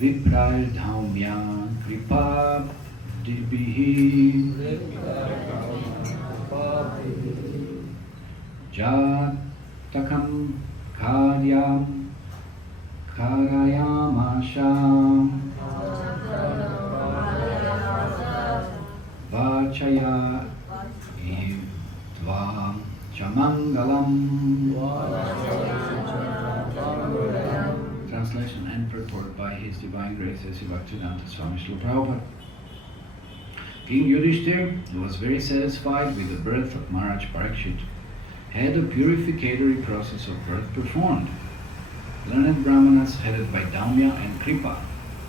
Viprardhaumya kripa dibihi jatakam karyam karayamasham vachaya idvam chamangalam. Translation and purport by His Divine Grace A.C. Bhaktivedanta Swami Srila Prabhupada. King Yudhishthir, who was very satisfied with the birth of Maharaj Parikshit, had a purificatory process of birth performed. Learned Brahmanas headed by Daumya and Kripa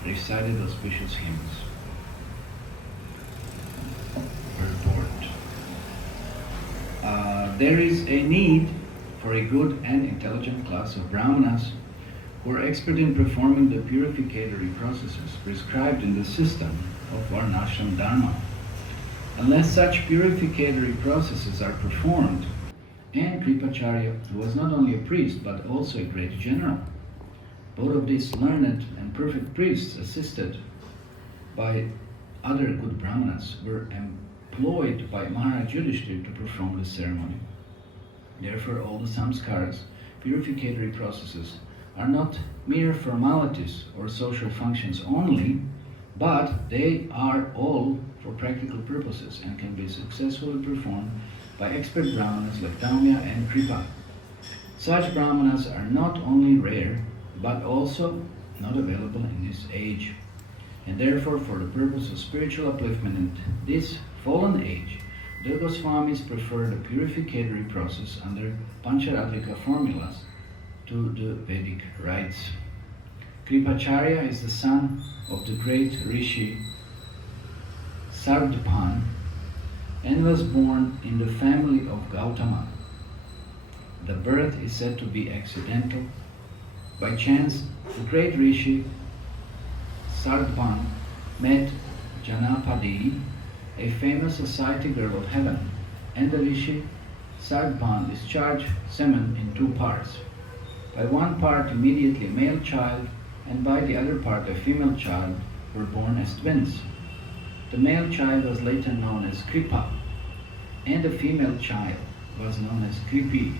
recited auspicious hymns. Purport. There is a need for a good and intelligent class of Brahmanas who are expert in performing the purificatory processes prescribed in the system of Varnashram Dharma. Unless such purificatory processes are performed, and Kripacharya, who was not only a priest but also a great general, both of these learned and perfect priests, assisted by other good Brahmanas, were employed by Maharaj Yudhishthir to perform the ceremony. Therefore, all the samskaras, purificatory processes, are not mere formalities or social functions only, but they are all for practical purposes and can be successfully performed by expert Brahmanas like Daumya and Kripa. Such Brahmanas are not only rare, but also not available in this age. And therefore, for the purpose of spiritual upliftment in this fallen age, the Goswamis prefer the purificatory process under Pancharadhika formulas to the Vedic rites. Kripacharya is the son of the great rishi Sardpan and was born in the family of Gautama. The birth is said to be accidental. By chance, the great rishi Sardpan met Janapadi, a famous society girl of heaven, and the rishi Sardpan discharged semen in two parts. By one part immediately a male child, and by the other part a female child were born as twins. The male child was later known as Kripa, and the female child was known as Kripi.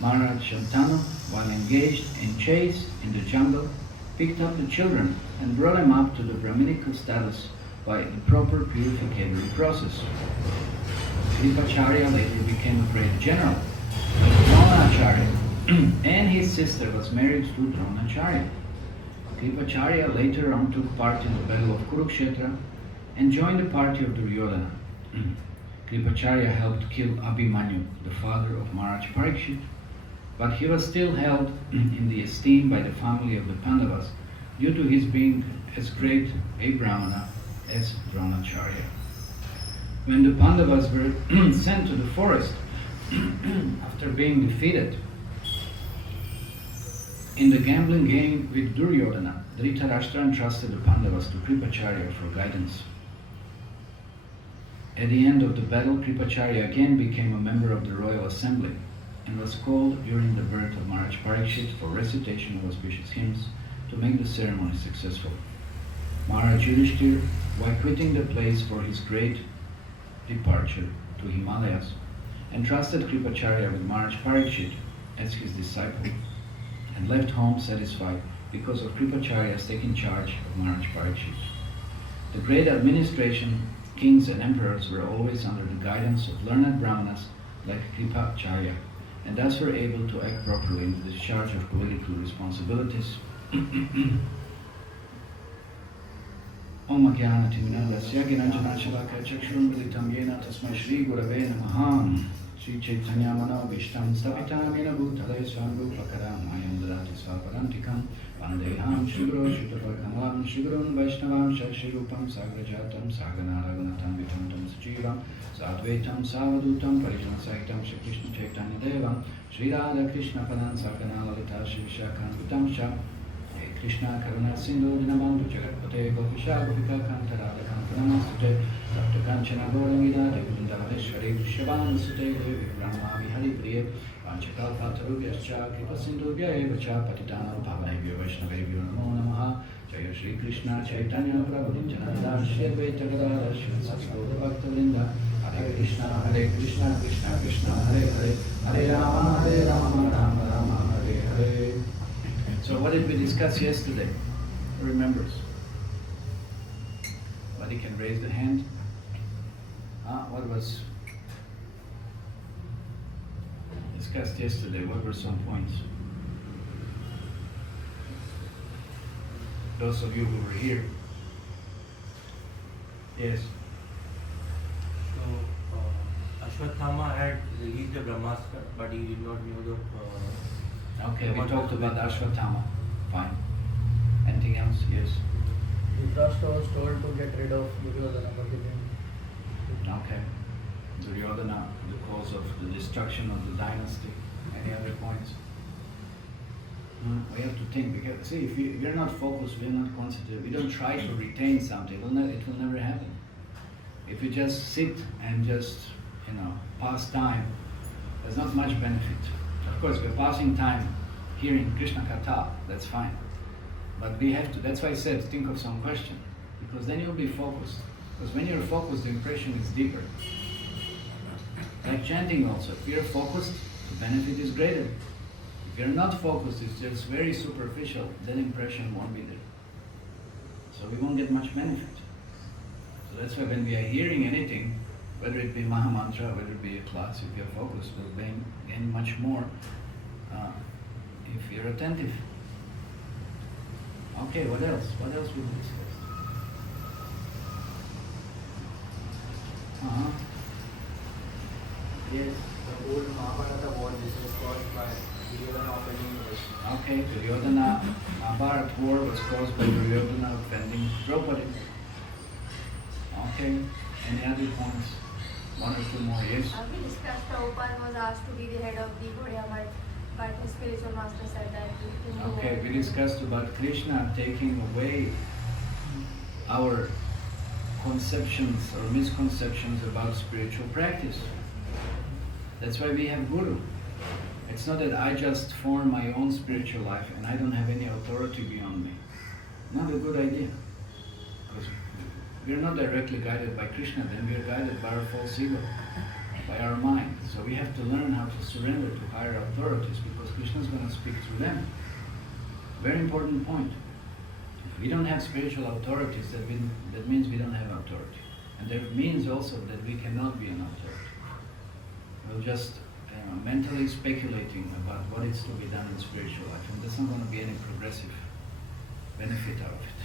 Maharaj Shantanu, while engaged in chase in the jungle, picked up the children and brought them up to the Brahminical status by the proper purificatory process. Kripacharya later became a great general. Dronacharya and his sister was married to Dronacharya. Kripacharya later on took part in the battle of Kurukshetra and joined the party of Duryodhana. Kripacharya helped kill Abhimanyu, the father of Maharaj Parikshit, but he was still held in the esteem by the family of the Pandavas due to his being as great a Brahmana as Dronacharya. When the Pandavas were sent to the forest after being defeated in the gambling game with Duryodhana, Dhritarashtra entrusted the Pandavas to Kripacharya for guidance. At the end of the battle, Kripacharya again became a member of the royal assembly and was called during the birth of Maharaj Parikshit for recitation of auspicious hymns to make the ceremony successful. Maharaj Yudhishthir, while quitting the place for his great departure to Himalayas, entrusted Kripacharya with Maharaj Parikshit as his disciple and left home satisfied because of Kripacharya's taking charge of Maharaj Parikshit. The great administration, kings and emperors were always under the guidance of learned Brahmanas like Kripacharya, and thus were able to act properly in the discharge of political responsibilities. Om Ajnana-timirandasya gnananachalakaya chakshurunmilitam yena tasmai Shri Gurave Namaha. Sri Chaitanya Manobishtam Stapitam Yena Bhutale Swambhupakaram Ayam Dadati Svaparantikam Vandeham Shri Guru Shritapakalam Shri Gurun Vaishnavam Shakshi Rupam Sagrajatam Sagana Raghunatam Vitantam Sajivam Sadvaitam Savadutam Paritam Sahitam Shri Krishna Chaitanya Devam Shri Radha Krishna Padan Sagana Lalita Shri Vishakam Vitam Shah Krishna Karuna Sindhu Dinabandhu Jagatpate Gopisha Gopika Kanta Radha Kanta Namasute Sapta Kanchana Gaurangida Devrinda Vishwari Vishyavan Sute Devi Brahma Vihari Priye Panchakal Patarubhyascha Kripa Sindhu Vyayevacha Patitana Pavanebhyo Vaishnavebhyo Namo Namaha Jaya Shri Krishna Chaitanya Prabhu Nityananda Shri Advaita Gadadhara Shri Satguru Bhaktivinoda Hare Krishna Krishna Krishna Hare Hare Hare Rama Rama Rama Hare Hare. So what did we discuss yesterday? Who remembers? Somebody can raise the hand. What was discussed yesterday? What were some points? Those of you who were here. Yes. So Ashwatthama had released the Brahmastra, but he did not know the. Okay, we talked about Ashwatthama. Fine. Anything else? Yes. Dhritarashtra was told to get rid of Duryodhana, but he didn't. Okay. Duryodhana, the cause of the destruction of the dynasty. Any other points? We have to think, because see, if we're not focused, we're not concentrated, we don't try to retain something, it will never happen. If you just sit and just, pass time, there's not much benefit. Of course, we're passing time hearing Krishna Katha, that's fine. But we have to, that's why I said, think of some question, because then you'll be focused. Because when you're focused, the impression is deeper. Like chanting also, if you're focused, the benefit is greater. If you're not focused, it's just very superficial, then impression won't be there. So we won't get much benefit. So that's why when we are hearing anything, whether it be Mahamantra, whether it be a class, if you're focused, we'll gain much more if you're attentive. Okay, what else? What else we discuss? Yes. The old Mahabharata war, this was caused by Duryodhana offending Krishna. Okay, Duryodhana, Mahabharata war was caused by Duryodhana offending Draupadi. Okay, any other points? One or two more, yes? We discussed Prabhupada was asked to be the head of the Gaudiya Math, but his spiritual master said that he didn't Okay, go. we discussed about Krishna taking away our conceptions or misconceptions about spiritual practice. That's why we have Guru. It's not that I just form my own spiritual life and I don't have any authority beyond me. Not a good idea. Because we're not directly guided by Krishna, then we are guided by our false ego, by our mind. So we have to learn how to surrender to higher authorities, because Krishna is going to speak through them. Very important point. If we don't have spiritual authorities, that means we don't have authority. And that means also that we cannot be an authority. We're just mentally speculating about what is to be done in spiritual life, and there's not going to be any progressive benefit out of it.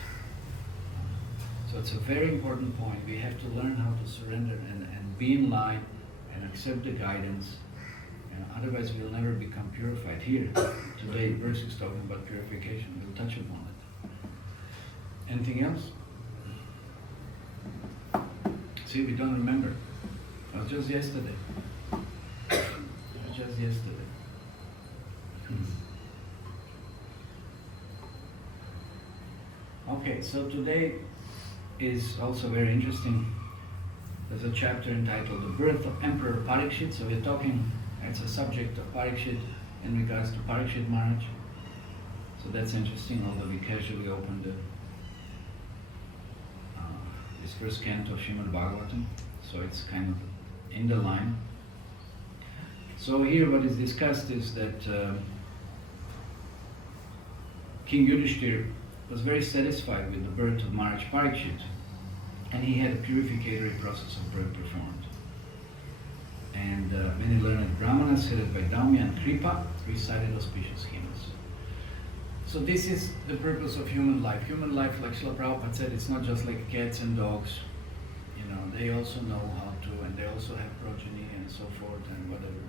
So it's a very important point. We have to learn how to surrender and be in line and accept the guidance. Otherwise we'll never become purified. Here, today, the verse is talking about purification. We'll touch upon it. Anything else? See, we don't remember. It was just yesterday. Just yesterday. Okay, so today is also very interesting. There's a chapter entitled The Birth of Emperor Parikshit. So we're talking, it's a subject of Parikshit in regards to Parikshit Maharaj. So that's interesting, although we casually opened this first canto of Srimad Bhagavatam. So it's kind of in the line. So here what is discussed is that King Yudhishthira was very satisfied with the birth of Maharaj Parikshit, and he had a purificatory process of birth performed. And many learned Brahmanas headed by Damya and Kripa recited auspicious hymns. So this is the purpose of human life. Human life, like Srila Prabhupada said, it's not just like cats and dogs. They also know how to, and they also have progeny and so forth and whatever.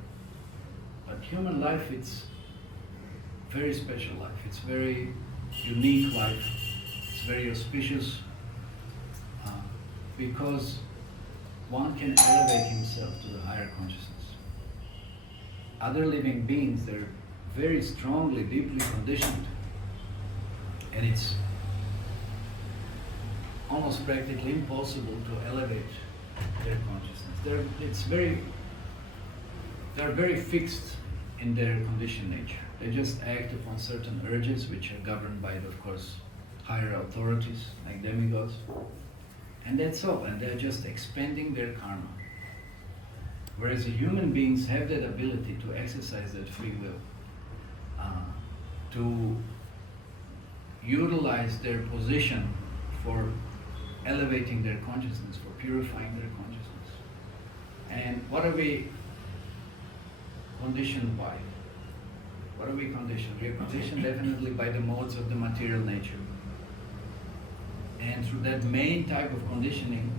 But human life, it's very special life. It's very unique life. It's very auspicious because one can elevate himself to the higher consciousness. Other living beings, they're very strongly, deeply conditioned. And it's almost practically impossible to elevate their consciousness. They're very fixed in their conditioned nature. They just act upon certain urges which are governed by, of course, higher authorities like demigods. And that's all, and they're just expanding their karma. Whereas the human beings have that ability to exercise that free will, to utilize their position for elevating their consciousness, for purifying their consciousness. And what are we conditioned by? What are we conditioned? We are conditioned definitely by the modes of the material nature. And through that main type of conditioning,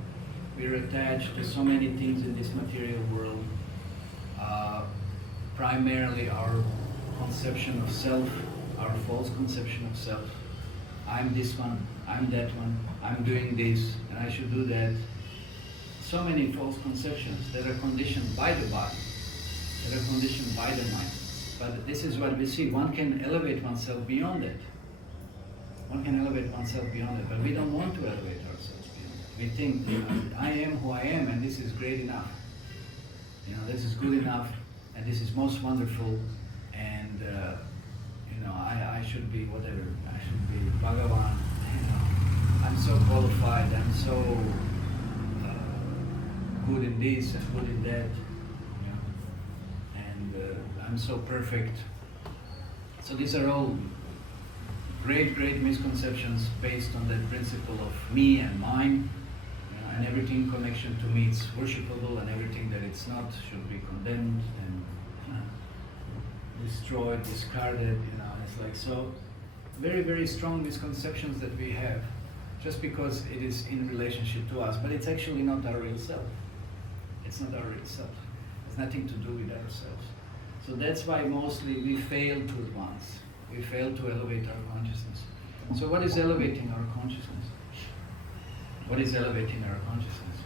we are attached to so many things in this material world. Primarily our conception of self, our false conception of self. I'm this one, I'm that one, I'm doing this, and I should do that. So many false conceptions that are conditioned by the body, that are conditioned by the mind. But this is what we see. One can elevate oneself beyond that. One can elevate oneself beyond it, but we don't want to elevate ourselves beyond it. We think, I am who I am, and this is great enough. This is good enough, and this is most wonderful, and I should be whatever. I should be Bhagavan. I'm so qualified. I'm so good in this and good in that. And I'm so perfect. So these are all great misconceptions based on that principle of me and mine, and everything in connection to me is worshipable, and everything that it's not should be condemned and destroyed, discarded. It's like so very strong misconceptions that we have, just because it is in relationship to us, but it's actually not our real self. It's not our real self. It's nothing to do with ourselves. So that's why mostly we fail to advance. We fail to elevate our consciousness. So what is elevating our consciousness? What is elevating our consciousness?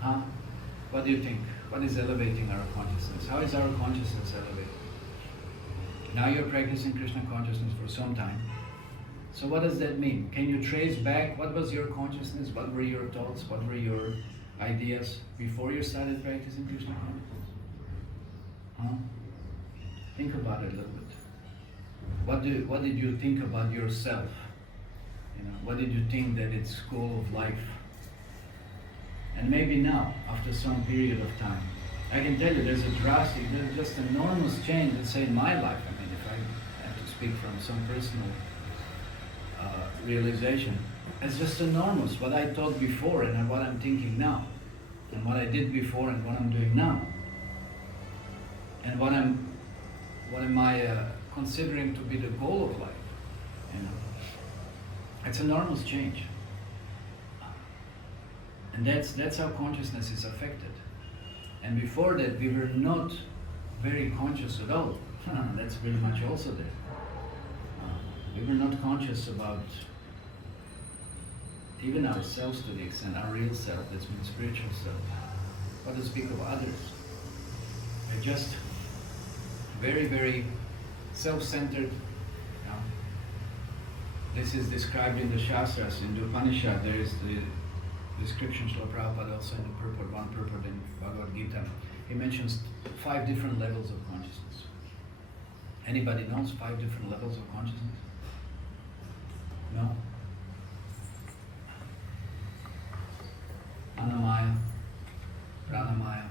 Huh? What do you think? What is elevating our consciousness? How is our consciousness elevated? Now you're practicing Krishna consciousness for some time. So what does that mean? Can you trace back what was your consciousness? What were your thoughts? What were your ideas before you started practicing Krishna consciousness? Huh? Think about it a little bit. What did you think about yourself? What did you think that it's goal of life? And maybe now, after some period of time, I can tell you there's just enormous change, let's say in my life. I mean, if I have to speak from some personal realization, it's just enormous what I thought before and what I'm thinking now, and what I did before and what I'm doing now, and what am I considering to be the goal of life. It's enormous change, and that's how consciousness is affected. And before that, we were not very conscious at all. That's very much also there. We were not conscious about even ourselves to the extent, our real self, that's means spiritual self. What to speak of others? We're just very self-centered. This is described in the Shastras, in the Upanishad. There is the description, Srila Prabhupada also in the purport, one purport in Bhagavad Gita. He mentions 5 different levels of consciousness. Anybody knows 5 different levels of consciousness? No? Annamaya, Pranamaya,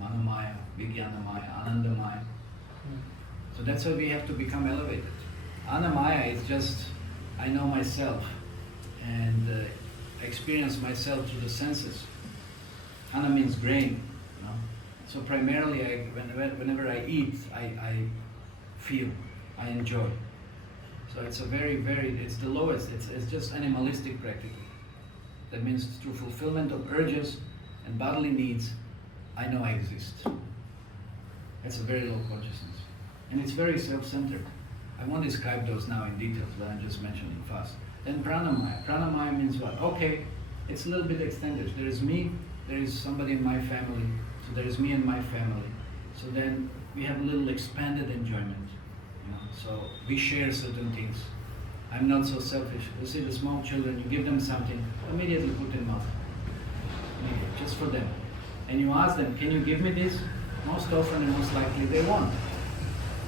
Manomaya, Vijnanamaya, Anandamaya. So that's why we have to become elevated. Annamaya is just, I know myself and experience myself through the senses. Anna means grain, So primarily, whenever I eat, I feel, I enjoy. So it's it's the lowest, it's just animalistic practically. That means through fulfillment of urges and bodily needs, I know I exist. That's a very low consciousness. And it's very self-centered. I won't describe those now in details, but I'm just mentioning fast. Then pranamaya. Pranamaya means what? Okay, it's a little bit extended. There is me, there is somebody in my family, so there is me and my family. So then we have a little expanded enjoyment. So we share certain things. I'm not so selfish. You see the small children, you give them something, immediately put in mouth. Immediately, just for them. And you ask them, can you give me this? Most often and most likely they won't.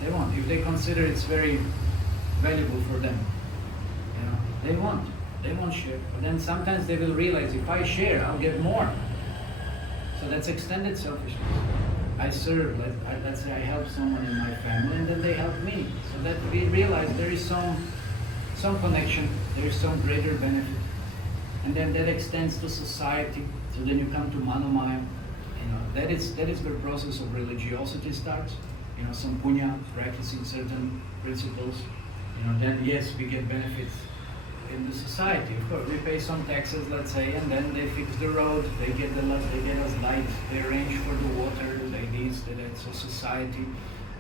They won't. If they consider it's very valuable for them, you know, they won't. They won't share. But then sometimes they will realize if I share, I'll get more. So that's extended selfishness. I serve, let's say I help someone in my family and then they help me. So that we realize there is some connection, there is some greater benefit. And then that extends to society. So then you come to Manomaya. You know, that is where process of religiosity starts. You know, some punya, practicing certain principles. You know, then yes, we get benefits in the society. Of course, we pay some taxes, let's say, and then they fix the road, they get us light, they arrange for the water, they this, that. So society.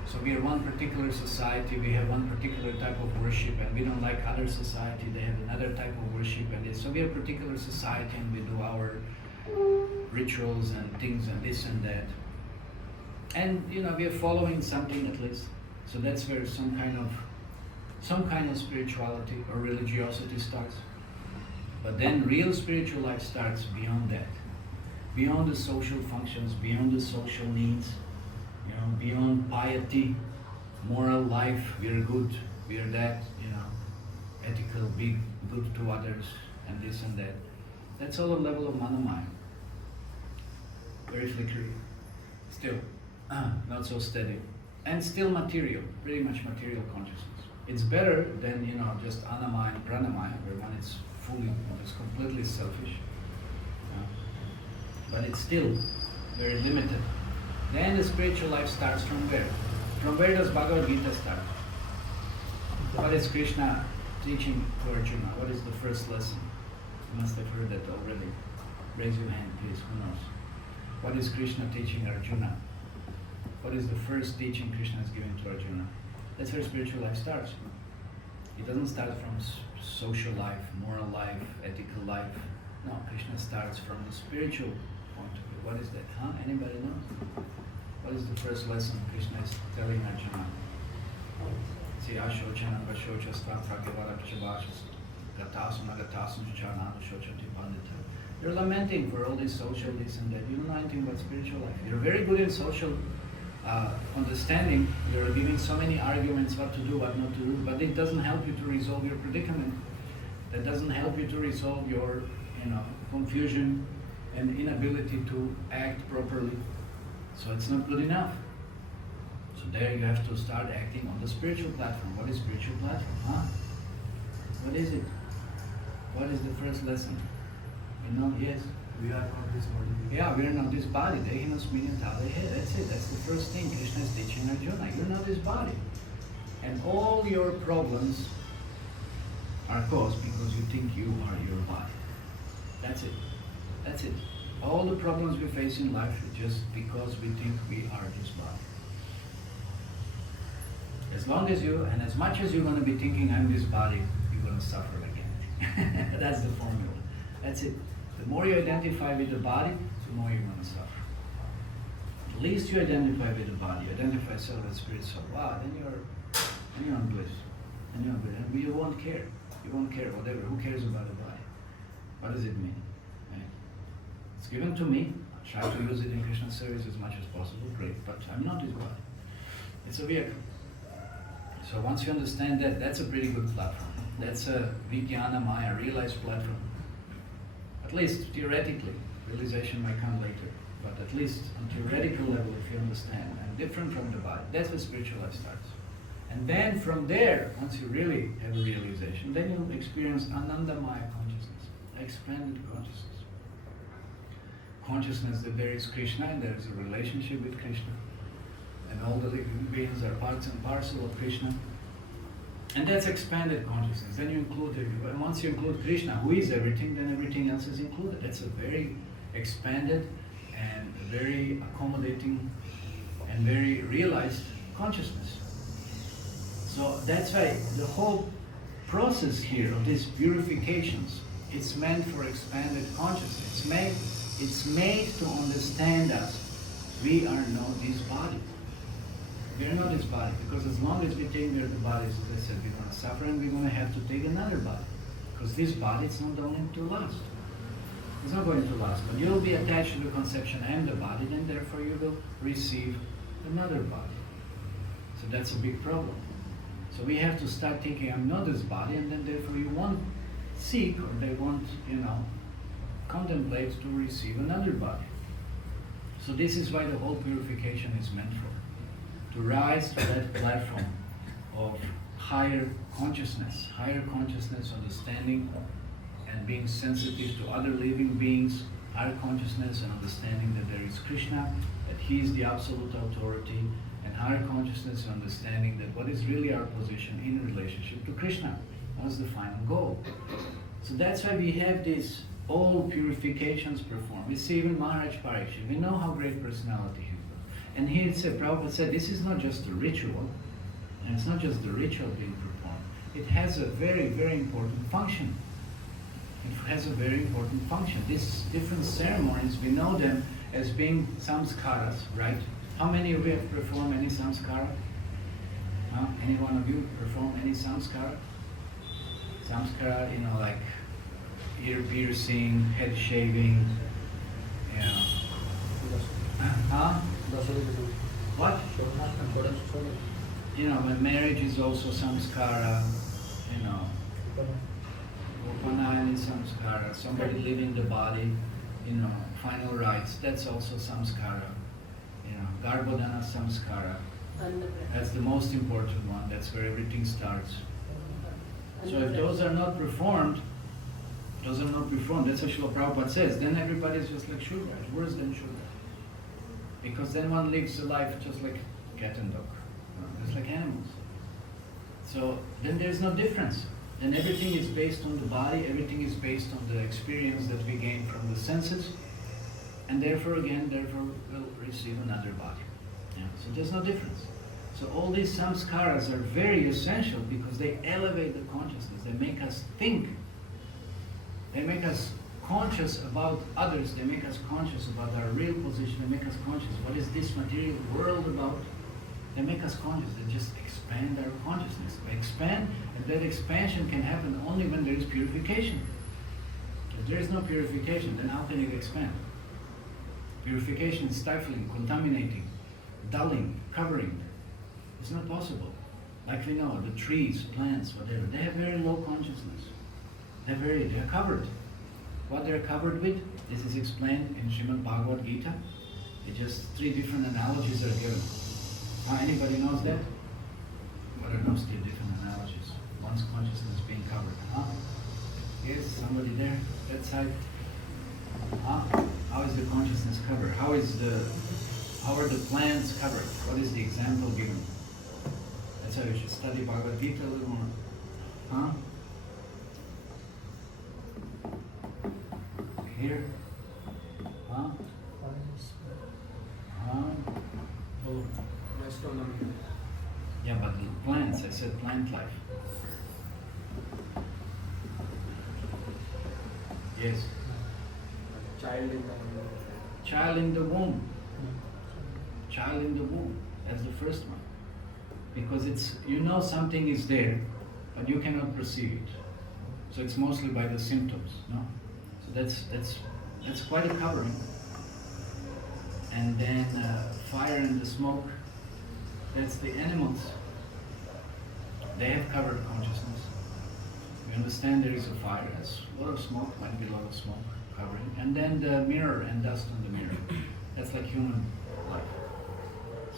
So we are one particular society, we have one particular type of worship, and we don't like other society, they have another type of worship, and so we are a particular society, and we do our rituals and things and this and that. And you know, we are following something at least. So that's where some kind of spirituality or religiosity starts. But then real spiritual life starts beyond that. Beyond the social functions, beyond the social needs, you know, beyond piety, moral life, we are good, we are that, you know, ethical, be good to others, and this and that. That's all a level of Manomaya. Very flickery. Still, not so steady. And still material, pretty much material consciousness. It's better than, you know, just Anamaya and Pranamaya, where one is fully, it's completely selfish. But it's still very limited. Then the spiritual life starts from where? From where does Bhagavad Gita start? What is Krishna teaching to Arjuna? What is the first lesson? You must have heard that already. Raise your hand, please. Who knows? What is Krishna teaching Arjuna? What is the first teaching Krishna is giving to Arjuna? That's where spiritual life starts. It doesn't start from social life, moral life, ethical life. No, Krishna starts from the spiritual point of view. What is that? Huh? Anybody knows? What is the first lesson Krishna is telling Arjuna? See, Ashochana, Vashochastva, Pragyavala, Pachabhashas, Gatasana, Gatasana, Charnana, Shochati, Pandita. You're lamenting for all this social, this and that. You don't know anything about spiritual life. You're very good in social understanding. You're giving so many arguments what to do, what not to do, but it doesn't help you to resolve your predicament. That doesn't help you to resolve your, you know, confusion and inability to act properly. So it's not good enough. So there you have to start acting on the spiritual platform. What is spiritual platform? Huh? What is it? What is the first lesson? You know, yes. We are not this body. Yeah, we are not this body. Dehinos Minyatalehe. That's it. That's the first thing Krishna is teaching Arjuna. You're not this body. And all your problems are caused because you think you are your body. That's it. That's it. All the problems we face in life is just because we think we are this body. As long as you, and as much as you're going to be thinking I'm this body, you're going to suffer again. That's the formula. That's it. The more you identify with the body, the more you're going to suffer. The least you identify with the body, you identify soul and spirit soul, wow, then you're on bliss. And you're on bliss. And you won't care. You won't care, whatever. Who cares about the body? What does it mean? Right? It's given to me. I try to use it in Krishna's service as much as possible. Great. But I'm not his body. It's a vehicle. So once you understand that, that's a pretty good platform. That's a Vijnana Maya, realized platform. At least theoretically, realization might come later, but at least on theoretical level, if you understand, and different from the body, that's where spiritual life starts. And then from there, once you really have a realization, then you'll experience Anandamaya consciousness, expanded consciousness. Consciousness that there is Krishna and there is a relationship with Krishna, and all the living beings are parts and parcel of Krishna. And that's expanded consciousness. Then you include, and once you include Krishna, who is everything, then everything else is included. That's a very expanded and very accommodating and very realized consciousness. So that's why the whole process here of these purifications, it's meant for expanded consciousness. It's made to understand us. We are not this body. We are not this body, because as long as we take care of the bodies, as I said, we're going to suffer and we're going to have to take another body. Because this body is not going to last. It's not going to last. But you'll be attached to the conception and the body, then therefore you will receive another body. So that's a big problem. So we have to start thinking, I'm not this body, and then therefore you won't seek, or they won't, contemplate to receive another body. So this is why the whole purification is meant for. To rise to that platform of higher consciousness, understanding, and being sensitive to other living beings, higher consciousness and understanding that there is Krishna, that He is the absolute authority, and higher consciousness and understanding that what is really our position in relationship to Krishna. That's the final goal. So that's why we have these all purifications performed. We see even Maharaj Parikshit. We know how great personality he was. And here it said, Prabhupada said, this is not just a ritual, and it's not just the ritual being performed. It has a very, very important function. It has a very important function. These different ceremonies, we know them as being samskaras, right? How many of you have performed any samskara? Any one of you perform any samskara? Samskara, like ear piercing, head shaving, What? When marriage is also samskara, Upanayana is samskara, somebody leaving the body, final rites, that's also samskara. Garbhodana samskara. That's the most important one, that's where everything starts. So if those are not performed, that's what Srila Prabhupada says, then everybody's just like Shudra, worse than Shudra. Because then one lives a life just like cat and dog, just like animals. So then there's no difference. Then everything is based on the body, everything is based on the experience that we gain from the senses, and therefore we'll receive another body. So there's no difference. So all these samskaras are very essential because they elevate the consciousness, they make us think, they make us conscious about others, they make us conscious about our real position, they make us conscious what is this material world about. They make us conscious, they just expand our consciousness. They expand, and that expansion can happen only when there is purification. If there is no purification, then how can it expand? Purification is stifling, contaminating, dulling, covering. It's not possible. Like we know, the trees, plants, whatever, they have very low consciousness. They're covered. What they're covered with, this is explained in Srimad Bhagavad Gita. It's just 3 different analogies are given. Anybody knows that? What are those 3 different analogies? One's consciousness being covered. Yes, somebody there, that side. How is the consciousness covered? How are the plants covered? What is the example given? That's how you should study Bhagavad Gita a little more. Here? Yeah, but the plants, I said plant life. Yes. Child in the Child in the womb. Child in the womb. That's the first one. Because it's, something is there, but you cannot perceive it. So it's mostly by the symptoms, no? So that's quite a covering. And then fire and the smoke, that's the animals. They have covered consciousness. You understand there is a fire, there's a lot of smoke, might be a lot of smoke covering. And then the mirror and dust on the mirror. That's like human life.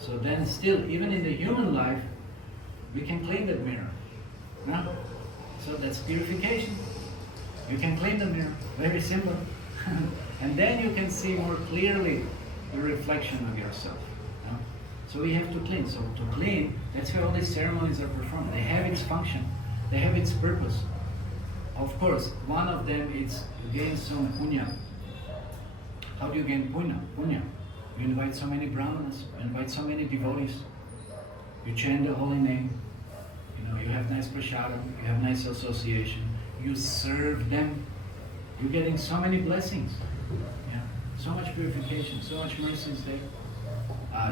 So then still, even in the human life, we can clean that mirror. No? So that's purification. You can clean the mirror, very simple. And then you can see more clearly the reflection of yourself. No? So we have to clean. So to clean, that's why all these ceremonies are performed. They have its function. They have its purpose. Of course, one of them is to gain some punya. How do you gain punya? You invite so many brahmanas, you invite so many devotees, you chant the holy name, you have nice prasadam, you have nice association, you serve them, you're getting so many blessings. Yeah. So much purification, so much mercy is there.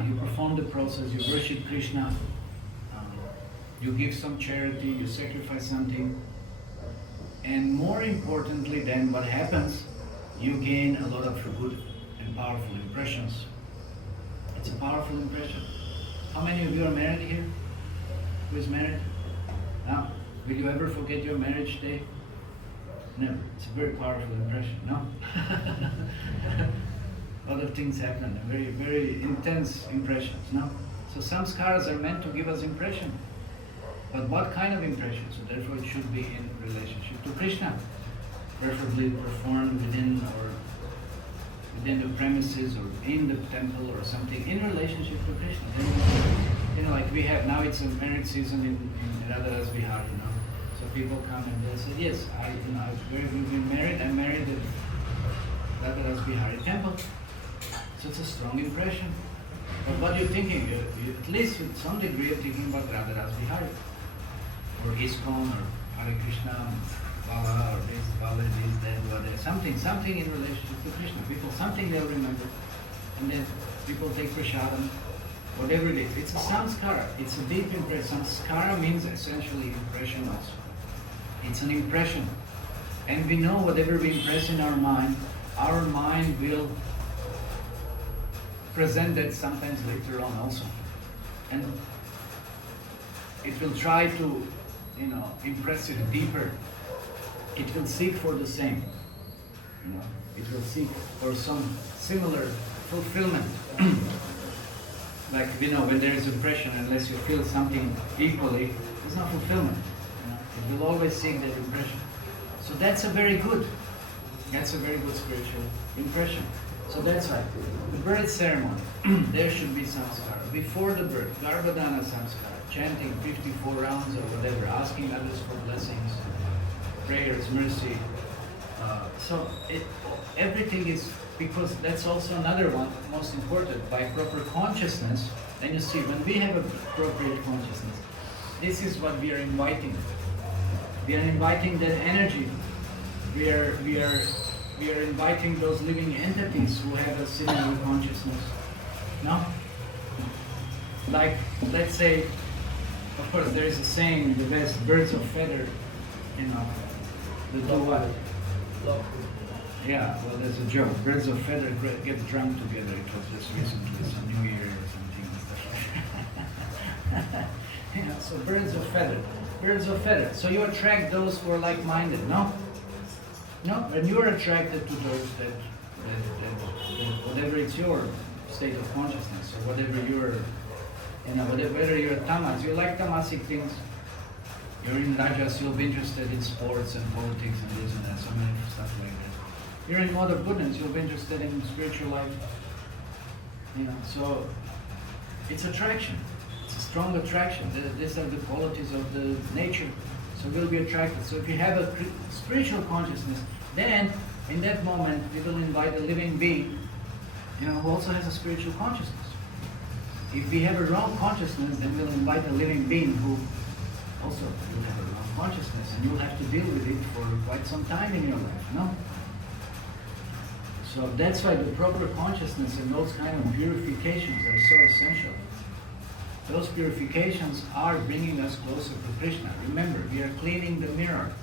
You perform the process, you worship Krishna, you give some charity, you sacrifice something, and more importantly then what happens, you gain a lot of good and powerful impressions. It's a powerful impression. How many of you are married here? Who is married? No? Will you ever forget your marriage day? Never. It's a very powerful impression, no? A lot of things happen, very, very intense impressions, no? So samskaras are meant to give us impression. But what kind of impression? So therefore it should be in relationship to Krishna. Preferably performed within the premises or in the temple or something in relationship to Krishna. Then, like we have now, it's a marriage season in Radharas Vihar, So people come and they say, yes, we've been married. I'm married at Radharas Vihari temple. So it's a strong impression. But what you're thinking, you at least with some degree of thinking about Radharas Vihari or ISKCON or Hare Krishna, Bala or this, Bala, this, that, whatever, something in relationship to Krishna. People, something they'll remember. And then people take prasadam, whatever it is. It's a samskara. It's a deep impression. Samskara means essentially impression also. It's an impression. And we know whatever we impress in our mind will present that sometimes later on also. And it will try to, impress it deeper. It will seek for the same. It will seek for some similar fulfillment. Like, when there is impression, unless you feel something equally, there's no fulfillment. It will always seek that impression. So that's a very good spiritual impression. So that's why the birth ceremony, there should be samskara. Before the birth, Garbhadana samskara, chanting 54 rounds or whatever, asking others for blessings, prayers, mercy. Everything is, because that's also another one, most important, by proper consciousness. Then you see, when we have appropriate consciousness, this is what we are inviting. We are inviting that energy. We are inviting those living entities who have a similar consciousness. No? Like, let's say, of course, there is a saying, the best birds of feather, the do what? Yeah, well, there's a joke. Birds of feather get drunk together. It was just recently, some New Year or something and stuff like that. So birds of feather. Birds of feather. So you attract those who are like-minded, no? No? And you are attracted to those that whatever it's your state of consciousness, or whatever your, whether you're tamas, you like tamasic things. You're in rajas, you'll be interested in sports and politics and this and that, so many stuff like that. You're in mode of goodness, you'll be interested in spiritual life. So it's attraction. It's a strong attraction. These are the qualities of the nature. So we'll be attracted. So if you have a spiritual consciousness, then in that moment we will invite a living being, who also has a spiritual consciousness. If we have a wrong consciousness, then we'll invite a living being who also will have a wrong consciousness, and you'll have to deal with it for quite some time in your life, no? So that's why the proper consciousness and those kind of purifications are so essential. Those purifications are bringing us closer to Krishna. Remember, we are cleaning the mirror.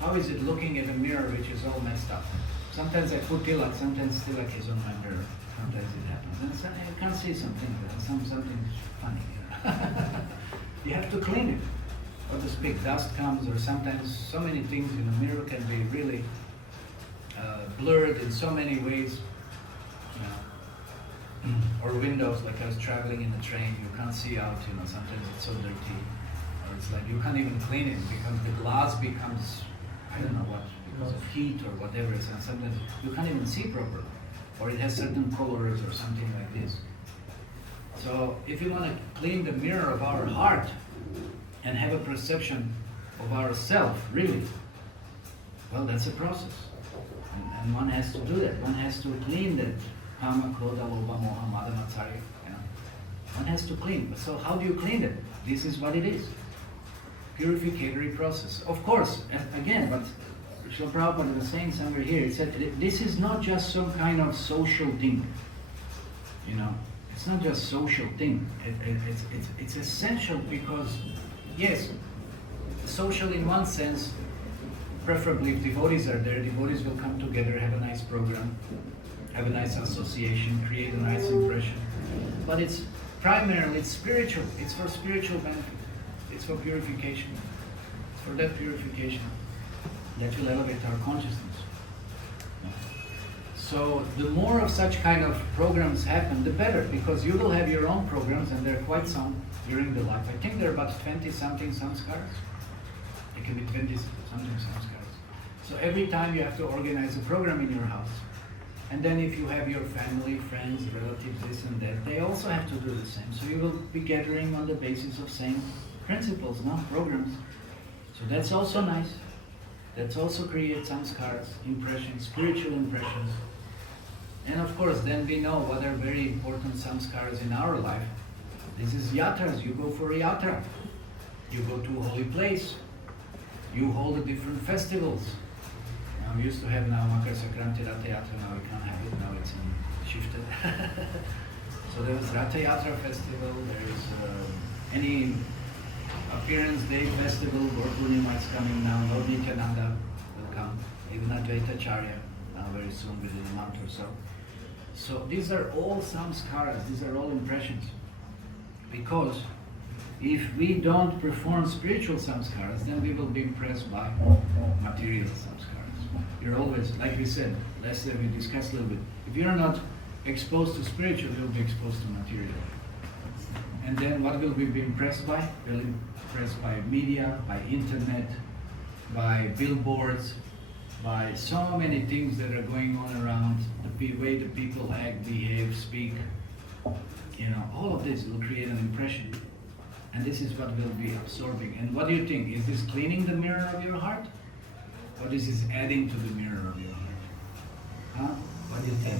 How is it looking at a mirror which is all messed up? Sometimes I put tilak, sometimes tilak is on my mirror. Sometimes it happens. And so I can't see something, something funny. You have to clean it. Or to speak, dust comes, or sometimes so many things in a mirror can be really blurred in so many ways. Or windows, like I was traveling in the train, you can't see out, sometimes it's so dirty. Or it's like you can't even clean it because the glass becomes, I don't know what, because of heat or whatever it is, and sometimes you can't even see properly. Or it has certain colors or something like this. So if you want to clean the mirror of our heart and have a perception of ourself, really, well, that's a process. And one has to do that. One has to clean that kama, krodha, lobha, moha, mada, matsarya. One has to clean. So how do you clean it? This is what it is. Purificatory process. Of course, again, but Srila Prabhupada was saying somewhere here, he said, this is not just some kind of social thing. It's not just social thing. It's essential because, yes, social in one sense, preferably if devotees are there, devotees will come together, have a nice program, have a nice association, create a nice impression. But it's primarily, it's spiritual. It's for spiritual benefit. It's for purification. It's for that purification that will elevate our consciousness. So the more of such kind of programs happen, the better, because you will have your own programs, and there are quite some during the life. I think there are about 20-something samskaras. It can be 20-something samskaras. So every time you have to organize a program in your house. And then if you have your family, friends, relatives, this and that, they also have to do the same. So you will be gathering on the basis of same principles, not programs. So that's also nice. That also creates samskaras, impressions, spiritual impressions. And of course, then we know what are very important samskaras in our life. This is yatras. You go for a yatra. You go to a holy place. You hold different festivals. We used to have now Makar Sankranti Ratha Yatra, now we can't have it, now it's shifted. So there was Ratha Yatra festival, there is any appearance day festival, Lord Purnima is coming now, Lord Nityananda will come, even Advaita Charya, now very soon within a month or so. So these are all samskaras, these are all impressions. Because if we don't perform spiritual samskaras, then we will be impressed by material samskaras. You're always, like we said, last time we discussed a little bit, if you're not exposed to spiritual, you'll be exposed to material. And then what will we be impressed by? We'll be impressed by media, by internet, by billboards, by so many things that are going on around, the way the people act, behave, speak. You know, all of this will create an impression. And this is what we'll be absorbing. And what do you think? Is this cleaning the mirror of your heart? Or this is adding to the mirror of your heart? Huh? What do you think?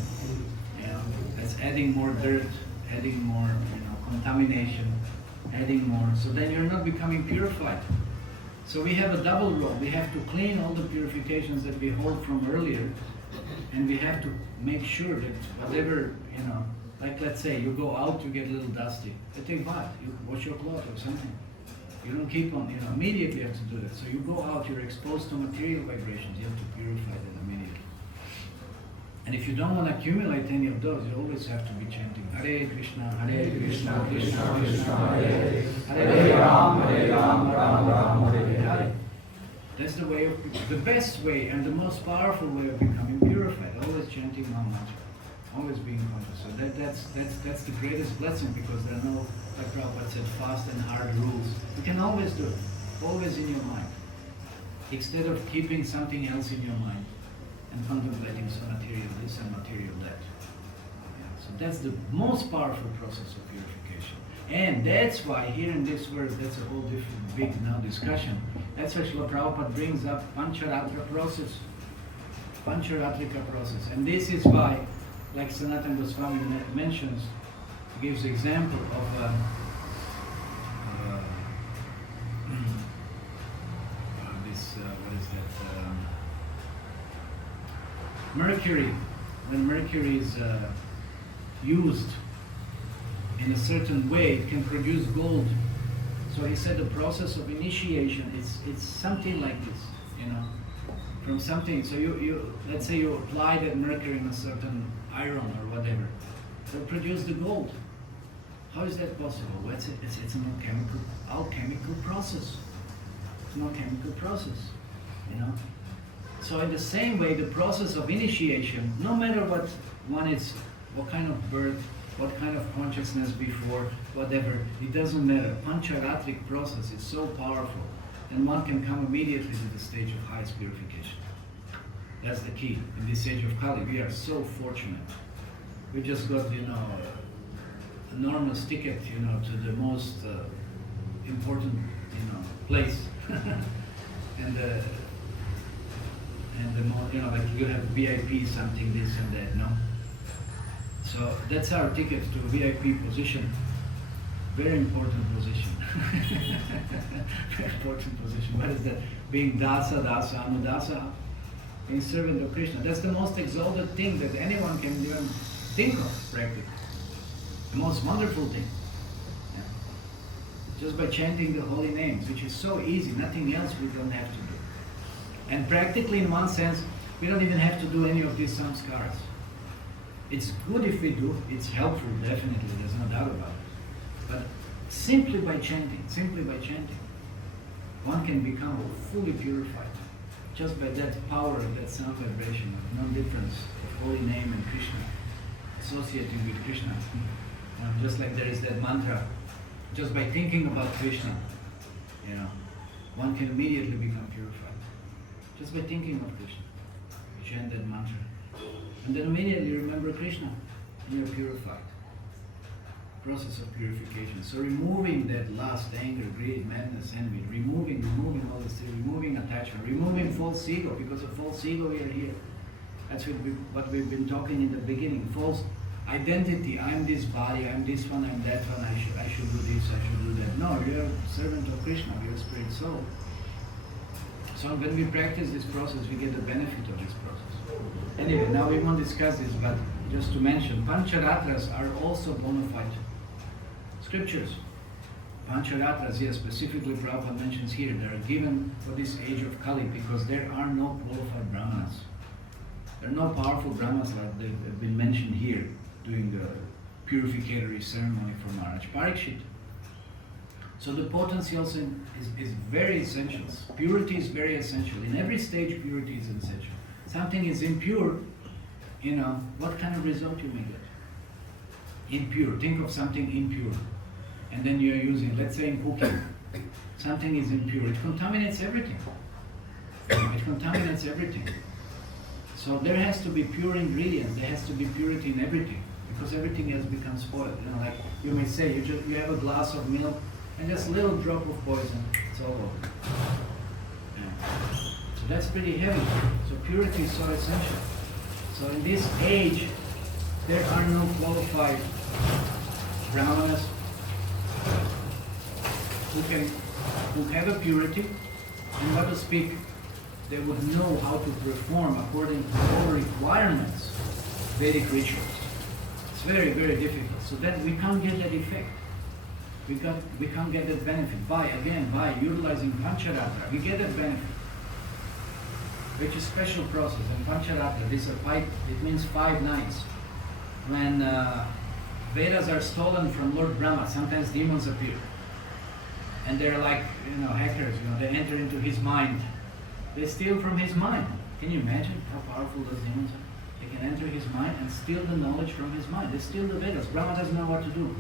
You know, that's adding more dirt, adding more, contamination, adding more. So then you're not becoming purified. So we have a double role. We have to clean all the purifications that we hold from earlier, and we have to make sure that whatever, like let's say you go out, you get a little dusty. You take bath, you wash your clothes or something. You don't keep on, immediately you have to do that. So you go out, you're exposed to material vibrations, you have to purify them immediately. And if you don't want to accumulate any of those, you always have to be chanting Hare Krishna, Krishna Krishna, Hare Hare, Hare Ram, Ram Ram, Hare Hare. That's the way, the best way and the most powerful way of becoming purified. Always chanting Maha Mantra, always being conscious. So that's the greatest blessing, because there are no, like Prabhupada said, fast and hard rules. You can always do it, always in your mind, instead of keeping something else in your mind and contemplating some material this and material that. Yeah, so that's the most powerful process of purification. And that's why here in this verse, that's a whole different big now discussion. That's why Srila Prabhupada brings up Pancharatra process, Pancharatrika process. And this is why, like Sanatana Goswami mentions, he gives example of mercury. When mercury is used in a certain way, it can produce gold. So he said the process of initiation, it's something like this, from something. So you let's say you apply that mercury in a certain iron or whatever, to produce the gold. How is that possible? Well, it's an alchemical process. It's an alchemical process, So in the same way, the process of initiation, no matter what one is, what kind of birth, what kind of consciousness before, whatever, it doesn't matter. Pancharatric process is so powerful, and one can come immediately to the stage of highest purification. That's the key. In this age of Kali, we are so fortunate. We just got, enormous ticket, to the most important, place. and the more, like you have VIP something, this and that, no? So that's our ticket to a VIP position. Very important position. Very important position. What is that? Being dasa, anudasa, being servant of Krishna. That's the most exalted thing that anyone can even think of, practically. The most wonderful thing. Yeah. Just by chanting the holy names, which is so easy, nothing else we don't have to do. And practically, in one sense, we don't even have to do any of these samskaras. It's good if we do, it's helpful, definitely, there's no doubt about it. But simply by chanting, one can become fully purified. Just by that power of that sound vibration, of non-difference of holy name and Krishna, associating with Krishna. Just like there is that mantra, just by thinking about Krishna, one can immediately become purified. Just by thinking of Krishna, you chant that mantra. And then immediately remember Krishna, and you're purified. Process of purification. So removing that lust, anger, greed, madness, envy, removing all this, removing attachment, removing false ego, because of false ego we are here. That's what we've been talking in the beginning. False identity, I'm this body, I'm this one, I'm that one, I should do this, I should do that. No, you're a servant of Krishna, you're a spirit soul. So when we practice this process, we get the benefit of this process. Anyway, now we won't discuss this, but just to mention, Pancharatras are also bona fide scriptures. Pancharatras, yes, specifically Prabhupada mentions here, they are given for this age of Kali because there are no qualified brahmanas. There are no powerful brahmanas like they have been mentioned here during the purificatory ceremony for Maharaj Parikshit. So the potency also is very essential. Purity is very essential. In every stage, purity is essential. Something is impure, what kind of result you may get? Impure. Think of something impure. And then you're using, let's say in cooking, something is impure. It contaminates everything. So there has to be pure ingredients. There has to be purity in everything. Because everything has become spoiled. Like you may say, you have a glass of milk, and just a little drop of poison, it's all over. Yeah. So that's pretty heavy. So purity is so essential. So in this age, there are no qualified brahmanas who have a purity, and what to speak, they would know how to perform according to all requirements, Vedic rituals. It's very, very difficult. So that we can't get that effect. We can't get that benefit by utilizing Pancharatra. We get that benefit, which is special process. And Pancharatra, it means 5 nights. When Vedas are stolen from Lord Brahma, sometimes demons appear. And they're like, hackers, they enter into his mind. They steal from his mind. Can you imagine how powerful those demons are? They can enter his mind and steal the knowledge from his mind. They steal the Vedas. Brahma doesn't know what to do,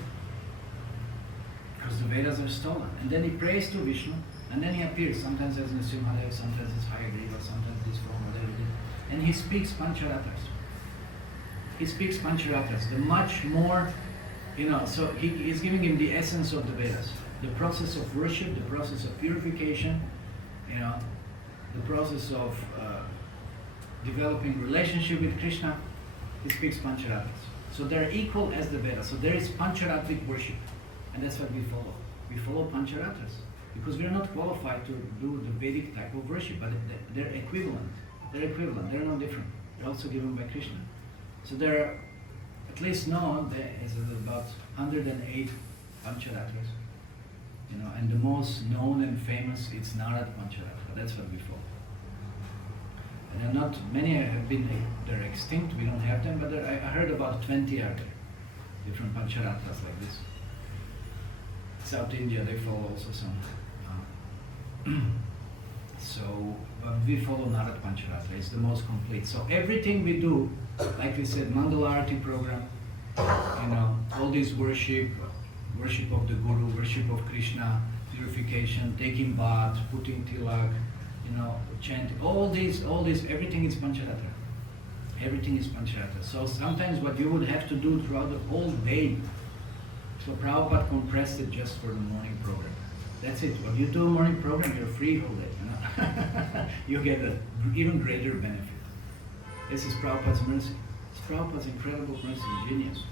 because the Vedas are stolen. And then he prays to Vishnu, and then he appears, sometimes as Nrsimhadev, sometimes as Hayagriva, sometimes this form, whatever it is. And he speaks Pancharatras. The much more, so he is giving him the essence of the Vedas. The process of worship, the process of purification, the process of developing relationship with Krishna, he speaks Pancharatras. So they're equal as the Vedas. So there is Pancharatric worship. And that's what we follow. We follow Pancharatras because we are not qualified to do the Vedic type of worship, but they're equivalent. They're no different. They're also given by Krishna. So there are, at least known, there is about 108 Pancharatras. And the most known and famous is Narad Pancharatra. That's what we follow. And there are not many have been, they're extinct. We don't have them, but I heard about 20 are there. Different Pancharatras like this. South India, they follow also some. But we follow Narad Pancharatra. It's the most complete. So everything we do, like we said, Mangalarati program, all this worship of the Guru, worship of Krishna, purification, taking bath, putting tilak, chanting, all this, everything is Pancharatra. Everything is Pancharatra. So sometimes what you would have to do throughout the whole day, so Prabhupada compressed it just for the morning program. That's it. When you do a morning program, you're free whole day. You get an even greater benefit. This is Prabhupada's mercy. It's Prabhupada's incredible mercy and genius.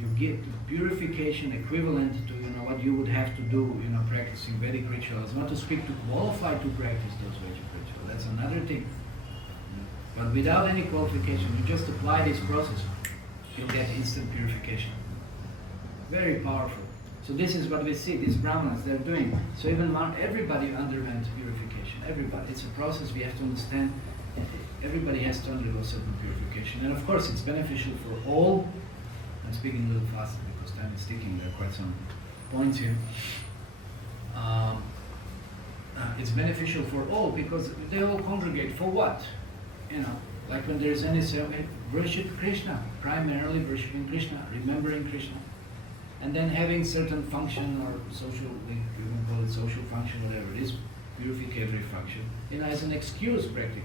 You get purification equivalent to what you would have to do practicing Vedic rituals. Not to speak to qualify to practice those Vedic rituals. That's another thing. But without any qualification, you just apply this process, you'll get instant purification. Very powerful. So this is what we see, these Brahmanas, they're doing. So even everybody underwent purification, everybody. It's a process we have to understand. Everybody has to undergo certain purification. And of course it's beneficial for all. I'm speaking a little faster because time is ticking, there are quite some points here. It's beneficial for all because they all congregate for what? You know, like when there's any ceremony, worship Krishna, primarily worshiping Krishna, remembering Krishna. And then having certain function or social, we can call it social function, whatever it is, purificatory function, you know, as an excuse practically,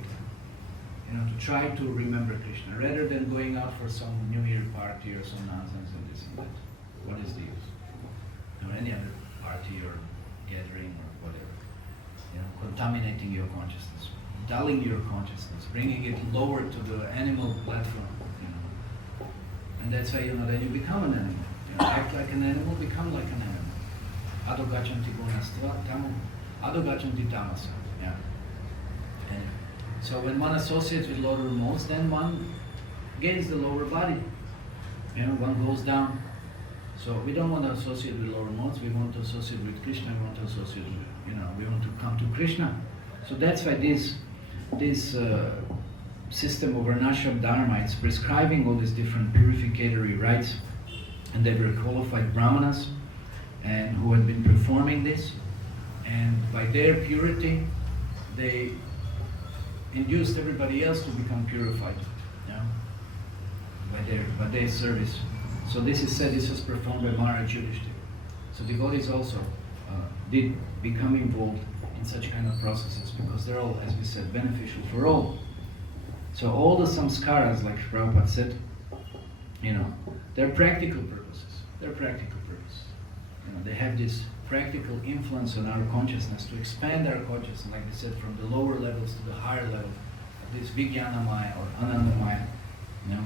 you know, to try to remember Krishna, rather than going out for some New Year party or some nonsense and this and that. What is the use? Or any other party or gathering or whatever. You know, contaminating your consciousness, dulling your consciousness, bringing it lower to the animal platform, you know. And that's why, you know, then you become an animal. Act like an animal, become like an animal. Ado gachanti gunastva tamu, ado gachanti tamasa. Yeah. Anyway. So when one associates with lower modes, then one gains the lower body. You know, one goes down. So we don't want to associate with lower modes, we want to associate with Krishna, we want to associate with, you know, we want to come to Krishna. So that's why this system of Varnashram Dharma, it's prescribing all these different purificatory rites. And they were qualified Brahmanas and who had been performing this, and by their purity they induced everybody else to become purified, yeah? by their service. So this is said, this was performed by Maharaj Yudhishthira. So devotees also did become involved in such kind of processes because they're all, as we said, beneficial for all. So all the samskaras, like Prabhupada said, you know, they're practical purposes. They're practical purposes. You know, they have this practical influence on our consciousness to expand our consciousness, like I said, from the lower levels to the higher level of this Vijnanamaya or Anandamaya. You know.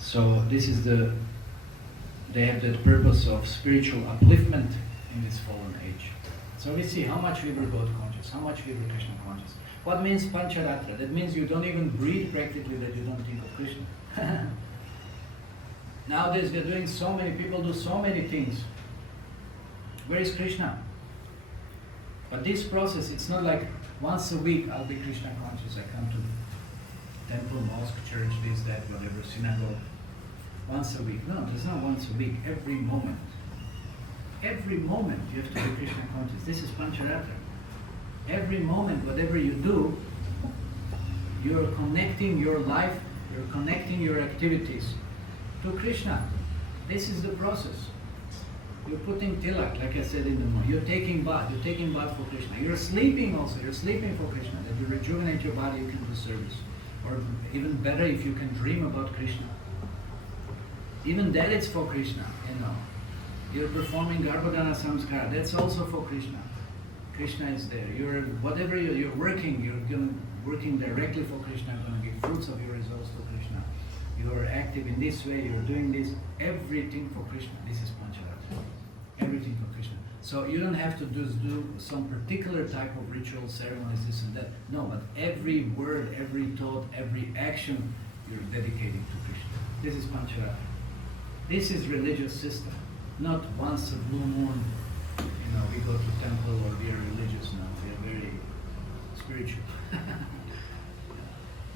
So this is they have the purpose of spiritual upliftment in this fallen age. So we see how much we were God conscious, how much we were Krishna conscious. What means Pancharatra? That means you don't even breathe practically that you don't think of Krishna. Nowadays they're doing so many, people do so many things. Where is Krishna? But this process, it's not like once a week I'll be Krishna conscious. I come to temple, mosque, church, this, that, whatever, synagogue. Once a week. No, there's not once a week. Every moment. Every moment you have to be Krishna conscious. This is Pancharatra. Every moment, whatever you do, you're connecting your life, you're connecting your activities to Krishna. This is the process. You're putting tilak, like I said in the morning. You're taking bath for Krishna. You're sleeping also, you're sleeping for Krishna. That you rejuvenate your body, you can do service. Or even better, if you can dream about Krishna. Even that it's for Krishna, you know. You're performing Garbhodana Samskara, that's also for Krishna. Krishna is there. You're working directly for Krishna, you're going to give fruits of your results for Krishna. You are active in this way, you're doing this, everything for Krishna. This is Pancharatra. Everything for Krishna. So you don't have to do some particular type of ritual ceremonies, this and that. No, but every word, every thought, every action, you're dedicating to Krishna. This is Pancharatra. This is religious system. Not once a blue moon, you know, we go to temple or we are religious now. We are very spiritual.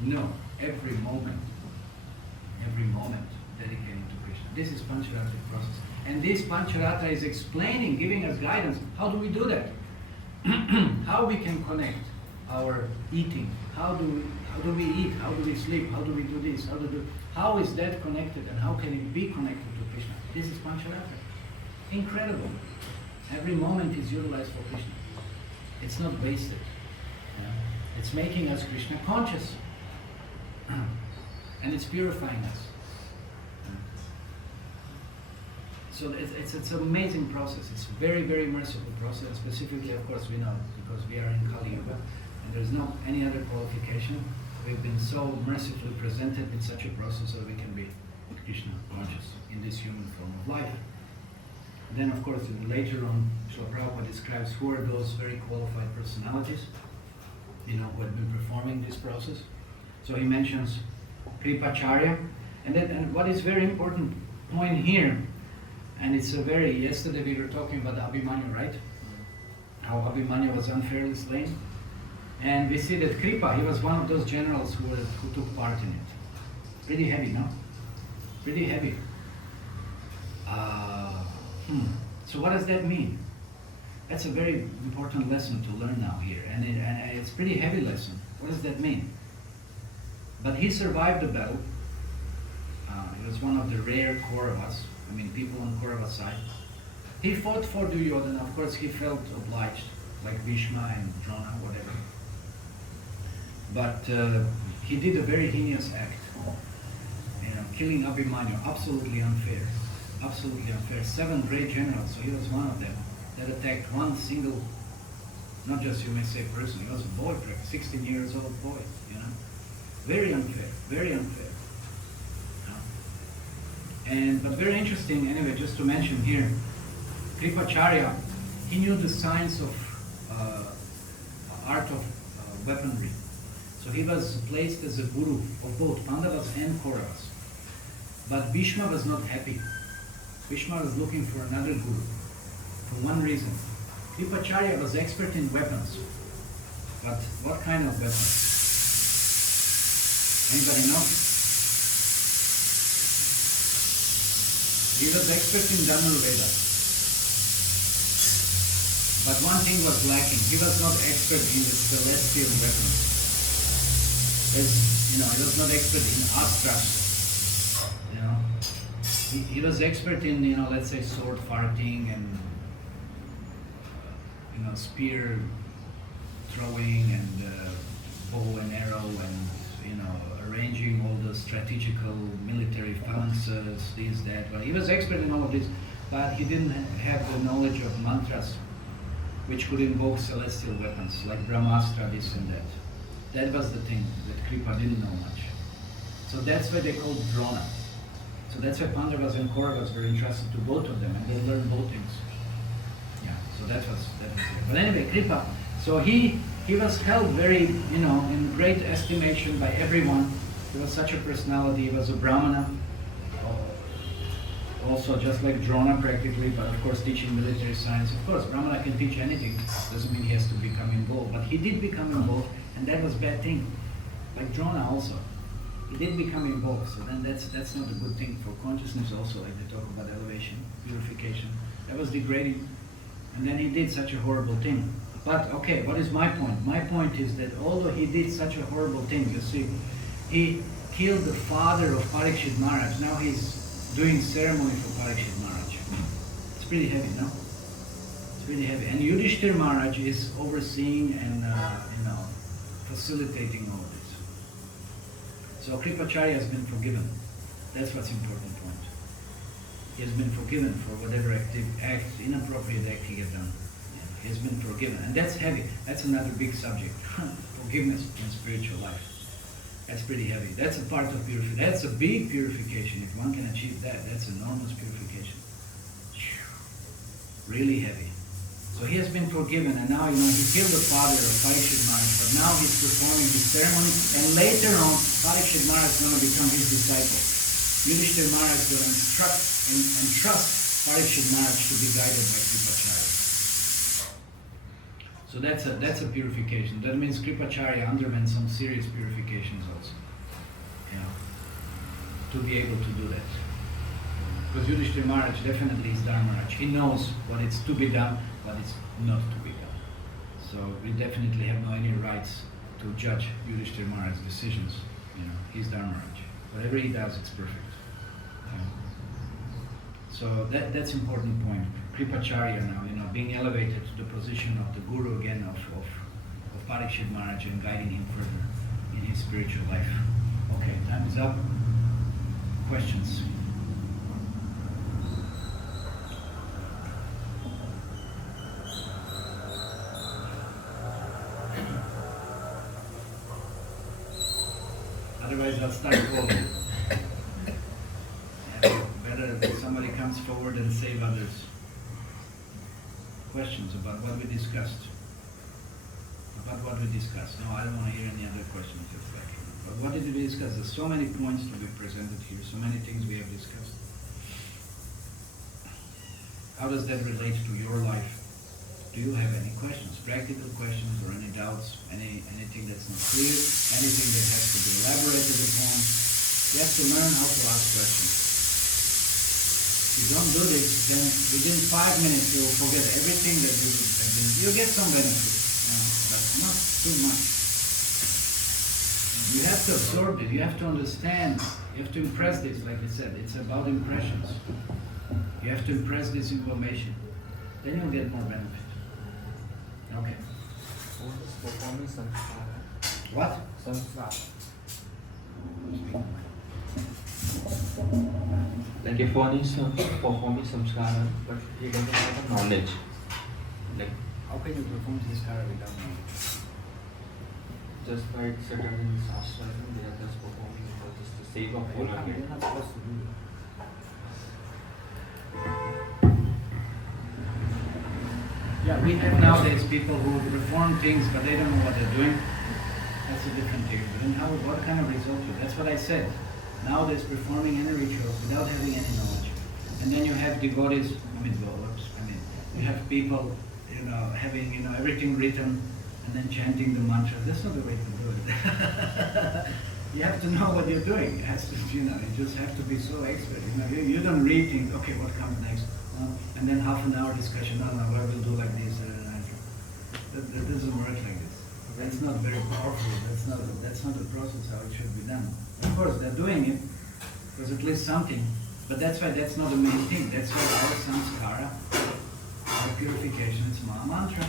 No, every moment dedicating to Krishna. This is Pancharatra process. And this Pancharatra is explaining, giving us guidance. How do we do that? How we can connect our eating. How do we eat? How do we sleep? How do we do this? How is that connected and how can it be connected to Krishna? This is Pancharatra. Incredible. Every moment is utilized for Krishna. It's not wasted. Yeah. It's making us Krishna conscious. And it's purifying us. So it's an amazing process. It's a very, very merciful process. Specifically, of course, we know because we are in Kali Yuga and there's not any other qualification. We've been so mercifully presented with such a process so we can be Krishna conscious in this human form of life. Then, of course, later on, Srila Prabhupada describes who are those very qualified personalities, you know, who have been performing this process. So he mentions Kripacharya, and what is very important, point here, and it's a very, yesterday we were talking about Abhimanyu, right? How Abhimanyu was unfairly slain. And we see that Kripa, he was one of those generals who took part in it. Pretty heavy, no? Pretty heavy. So what does that mean? That's a very important lesson to learn now here, and it's a pretty heavy lesson. What does that mean? But he survived the battle. He was one of the rare Kauravas, people on Kaurava side. He fought for Duryodhana. Of course, he felt obliged, like Bhishma and Drona, whatever. But he did a very heinous act. Killing Abhimanyu, absolutely unfair. Absolutely unfair. 7 great generals, so he was one of them, that attacked one single, not just you may say person, he was a boy, 16 years old boy, Very unfair, very unfair. But very interesting, anyway, just to mention here, Kripacharya, he knew the science of art of weaponry. So he was placed as a guru of both Pandavas and Kauravas. But Bhishma was not happy. Bhishma was looking for another guru, for one reason. Kripacharya was expert in weapons. But what kind of weapons? Anybody know? He was expert in Dhanurveda. But one thing was lacking. He was not expert in the celestial weapons. He was not expert in astras. He was expert in, let's say sword farting and, spear throwing and bow and arrow and, arranging all the strategical military phalanxes, this, that. Well, he was expert in all of this, but he didn't have the knowledge of mantras, which could invoke celestial weapons, like Brahmastra, this and that. That was the thing that Kripa didn't know much. So that's why they called Drona. So that's why Pandavas and Kauravas were entrusted to both of them, and they learned both things. Yeah, so that was it. But anyway, Kripa, so he was held very, in great estimation by everyone. He was such a personality. He was a Brahmana, also just like Drona practically, but of course teaching military science. Of course, Brahmana can teach anything. Doesn't mean he has to become involved, but he did become involved, and that was a bad thing. Like Drona also. He did become involved, so then that's not a good thing for consciousness also, like they talk about elevation, purification. That was degrading. And then he did such a horrible thing. But okay, what is my point? My point is that although he did such a horrible thing, you see, he killed the father of Parikshit Maharaj. Now he's doing ceremony for Parikshit Maharaj. It's pretty heavy, no? It's pretty heavy. And Yudhishthir Maharaj is overseeing and facilitating all this. So Kripacharya has been forgiven. That's what's important point. He has been forgiven for whatever inappropriate act he had done. Yeah, he has been forgiven. And that's heavy. That's another big subject. Forgiveness in spiritual life. That's pretty heavy. That's a part of purification. That's a big purification. If one can achieve that, that's enormous purification. Really heavy. So he has been forgiven, and now, he killed the father of Parikshit Maharaj, but now he's performing his ceremony, and later on, Parikshit Maharaj is going to become his disciple. Yudhishthir Maharaj will instruct and trust Parikshit Maharaj to be guided by Kripacharya. So that's a purification. That means Kripacharya underwent some serious purifications also, to be able to do that. Because Yudhishthir Maharaj definitely is Dharmaraj. He knows what is to be done, what is not to be done. So we definitely have no any rights to judge Yudhishthir Maharaj's decisions. He's Dharmaraj. Whatever he does, it's perfect. So that's important point. Kripacharya now, being elevated to the position of the guru again of Parikshit Maharaj and guiding him further in his spiritual life. Okay, time is up. Questions? Otherwise, I'll start quoting. Better that somebody comes forward and save others. Questions about what we discussed? About what we discussed? No, I don't want to hear any other questions. But what did we discuss? There's so many points to be presented here, so many things we have discussed. How does that relate to your life? Do you have any questions, practical questions, or any doubts, anything that's not clear, anything that has to be elaborated upon? You have to learn how to ask questions. If you don't do this, then within 5 minutes you will forget everything that you have been. You'll get some benefit, but not too much. You have to absorb it, you have to understand, you have to impress this, like I said, it's about impressions. You have to impress this information. Then you'll get more benefit. Okay. What is performing samskara? What? Samskara. Like if one is performing samskara, but he doesn't have the knowledge. Like How can you perform samskara without knowledge? just by sitting in this ashram, they are just performing for just the sake of following it. You're not supposed to do that. Yeah, we have nowadays people who perform things but they don't know what they're doing. That's a different thing. But then what kind of result you? That's what I said. Nowadays performing any rituals without having any knowledge. And then you have devotees, you have people, having, everything written and then chanting the mantra. That's not the way to do it. You have to know what you're doing. It has to, you just have to be so expert. You don't read things, okay, what comes next? And then half an hour discussion, no, I will do like this. That doesn't work like this. That's not very powerful. That's not the process how it should be done. Of course, they're doing it. There's at least something. But that's why that's not the main thing. That's why our samskara, our purification, is Maha Mantra.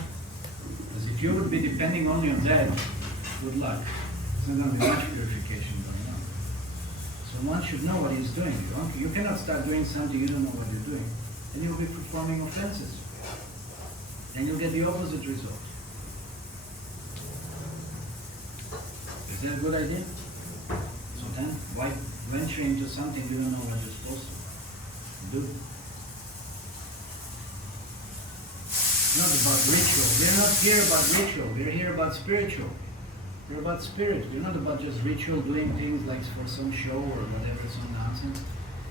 Because if you would be depending only on that, good luck. There's not going to be much purification going on. So one should know what he's doing. You cannot start doing something you don't know what you're doing. Then you'll be performing offenses. Then you'll get the opposite result. Is that a good idea? So then, why venture into something you don't know what you're supposed to do? It's not about ritual. We're not here about ritual. We're here about spiritual. We're about spirit. We're not about just ritual, doing things like for some show or whatever, some nonsense.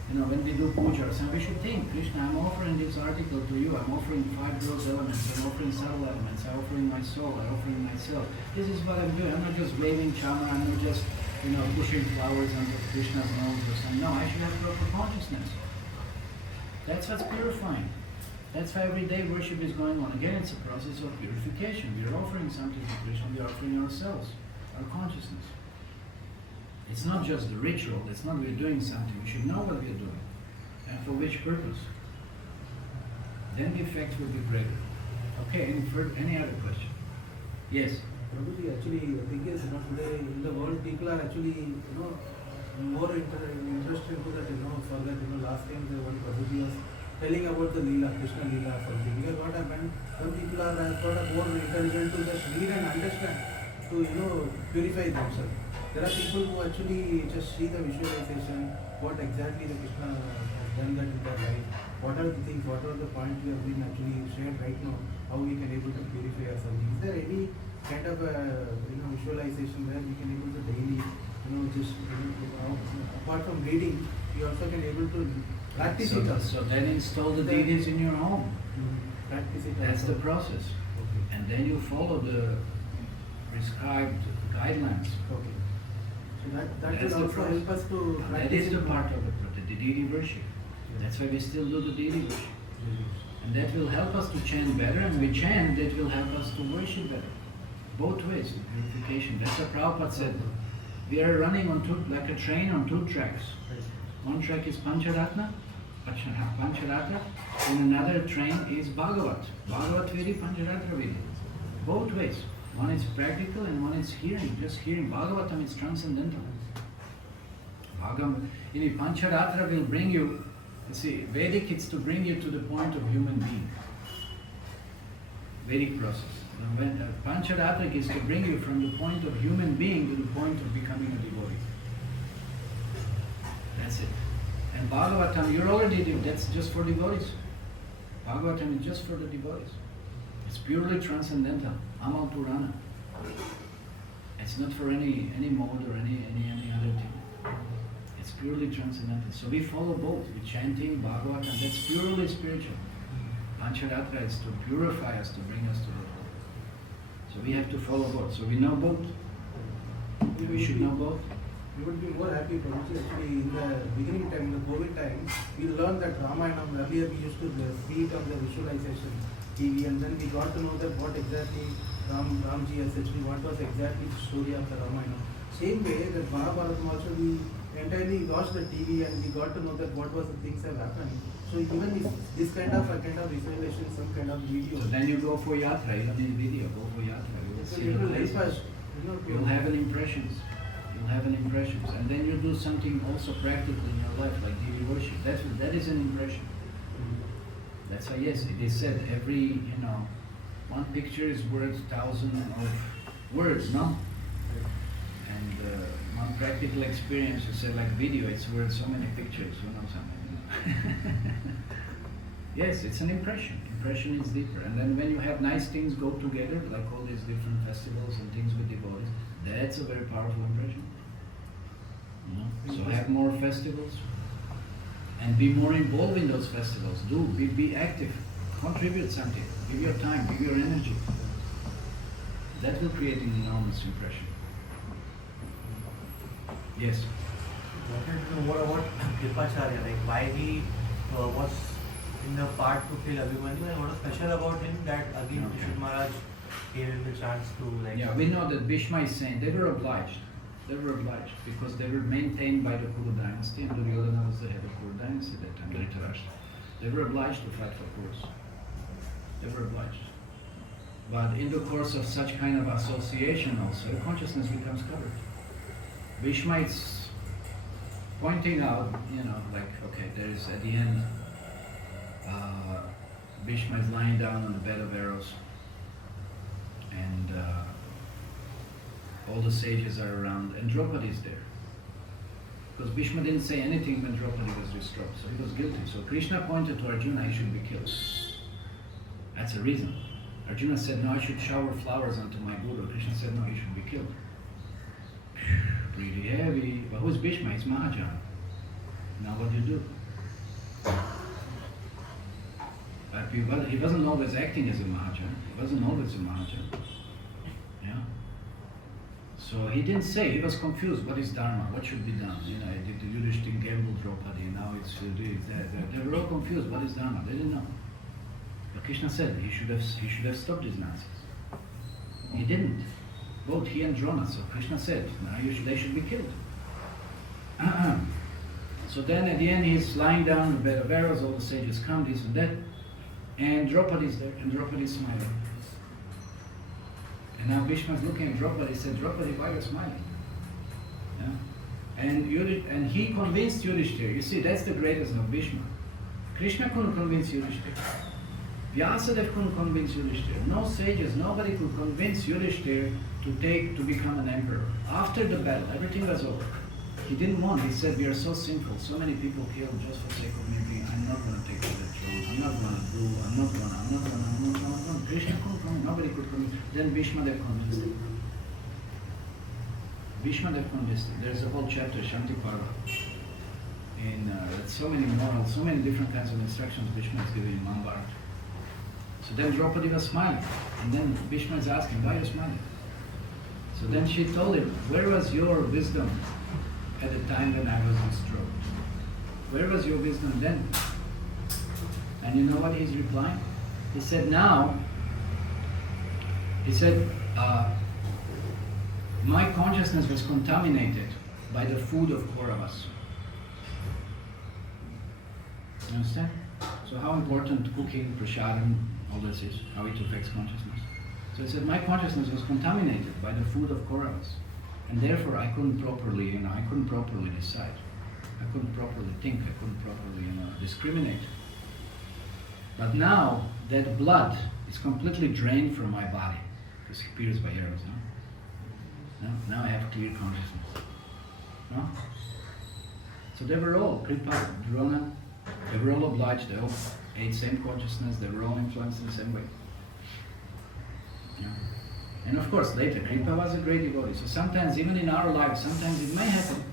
When we do puja or something, we should think, Krishna, I'm offering this article to you. I'm offering 5 gross elements. I'm offering subtle elements. I'm offering my soul. I'm offering myself. This is what I'm doing. I'm not just waving chama. I'm not just, pushing flowers under Krishna's nose or something. No, I should have proper consciousness. That's what's purifying. That's why every day worship is going on. Again, it's a process of purification. We are offering something to Krishna. We are offering ourselves, our consciousness. It's not just the ritual. It's not we're doing something. We should know what we're doing and for which purpose. Then the effect will be greater. Okay, any other question? Yes? Prabhuji, actually, the thing is, today in the world, people are actually, more interested to that, for that, last time the one Prabhuji was telling about the Leela, Krishna Leela or something. Because what happened, some people are sort of more intelligent to just read and understand, to, purify themselves. There are people who actually just see the visualization, what exactly the Krishna has done that in their life, what are the things, what are the points we have been actually shared right now, how we can able to purify ourselves. Is there any kind of visualization where we can able to daily, apart from reading, we also can able to practice it. So then install the deities in your home. Practice it. That's also. the process. Okay. And then you follow the prescribed guidelines. Okay. So that That's will the also process. help us to That practice is the it. part of the deity worship. That's why we still do the deity worship. And that will help us to chant better, and we chant, that will help us to worship better. Both ways, purification. That's what Prabhupada said. We are running on like a train on 2 tracks. One track is Pancharatna, and another train is Bhagavat. Bhagavat Vedi, Pancharatra Vedi. Both ways. One is practical and one is hearing, just hearing. Bhagavatam is transcendental. Pancharatra will bring you, Vedic it's to bring you to the point of human being. Vedic process. When Pancharatra is to bring you from the point of human being to the point of becoming a devotee. That's it. And Bhagavatam, you're already, that's just for devotees. Bhagavatam is just for the devotees. It's purely transcendental. Amal Purana. It's not for any mode or any other thing. It's purely transcendental. So we follow both. We're chanting Bhagavatam. That's purely spiritual. Pancharatra is to purify us, to bring us to the Lord. So we have to follow both. So we know both. We should know both. We would be more happy, Prabhuji. Actually, in the beginning time, in the COVID time, we learned that Ramayana. Earlier, we used to see it on the visualization TV, and then we got to know that what exactly Ramji has actually, what was exactly the story of the Ramayana. Same way that Mahabharata also, we entirely watched the TV and we got to know that what was the things have happened. So even if this kind of visualization, some kind of video. So then you go for yatra. You don't need video. Go for yatra. You will see the places. You'll have an impressions. You'll have an impressions, and then you do something also practical in your life, like daily worship. That is an impression. That's why, yes, it is said every one picture is worth 1,000 of words, no? And one practical experience, you said like video, it's worth so many pictures, something. Yes, it's an impression. Impression is deeper. And then when you have nice things go together, like all these different festivals and things with devotees, that's a very powerful impression. So have more festivals and be more involved in those festivals. Be active, contribute something, give your time, give your energy. That will create an enormous impression. Yes. I wanted to know more about Kripacharya, like why he was in the part to kill Abhimanyu, and what was special about him that again Krishna Maharaj gave him the chance to like. Yeah, we know that Bhishma is saying they were obliged. They were obliged because they were maintained by the Kuru dynasty, and Duryodhana was the head of Kuru dynasty at that time, Dhritarashtra. They were obliged to fight for Kurus. They were obliged. But in the course of such kind of association also, the consciousness becomes covered. Bhishma is pointing out, like, okay, there is at the end, Bhishma is lying down on the bed of arrows, and all the sages are around, and Draupadi is there. Because Bhishma didn't say anything when Draupadi was distraught, so he was guilty. So Krishna pointed to Arjuna, he should be killed. That's a reason. Arjuna said, no, I should shower flowers onto my Guru. Krishna said, no, he should be killed. Pretty heavy. But who's Bhishma? It's Mahajan. Now what do you do? But he wasn't always acting as a Mahajan. He wasn't always a Mahajan. Yeah. So he didn't say, he was confused. What is Dharma? What should be done? Did the Yudhishthira gamble Draupadi? Now it's this, that. They were all confused. What is Dharma? They didn't know. But Krishna said he should have stopped his nonsense. He didn't. Both he and Drona. So Krishna said, they should be killed. So then at the end he's lying down on the bed of arrows, all the sages come, this and that, and Draupadi is there, and Draupadi is smiling. And now Bhishma is looking at Draupadi, he said, Draupadi, why are you smiling? Yeah? And he convinced Yudhishthira. You see, that's the greatest of Bhishma. Krishna couldn't convince Yudhishthira. Vyasadeva couldn't convince Yudhishthira. No sages, nobody could convince Yudhishthira to become an emperor. After the battle, everything was over. He didn't want. He said, we are so sinful. So many people killed just for the sake of me being. I'm not going to take over the throne. I'm not going to do. I'm not going to. Krishna couldn't come. Nobody could come. Then Bhishma Dev convinced him. Bhishma Dev convinced him. There's a whole chapter, Shanti Parva. In so many morals, so many different kinds of instructions Bhishma is giving in Mahabharata. So then Draupadi was smiling. And then Bhishma is asking, why are you smiling? So then she told him, where was your wisdom at the time when I was distraught? Where was your wisdom then? And you know what he's replying? He said, my consciousness was contaminated by the food of Kauravas. You understand? So how important cooking, prasadam, all this is, how it affects consciousness. So he said, my consciousness was contaminated by the food of Kauravas. And therefore I couldn't properly, decide. I couldn't properly think, I couldn't properly, discriminate. But now that blood is completely drained from my body, because it pierced by arrows, no? Now I have clear consciousness. No? So they were all, Kripa, Drona, they were all obliged, they all ate same consciousness, they were all influenced in the same way. Yeah. And of course, later, Kripa was a great devotee. So sometimes, even in our lives, sometimes it may happen.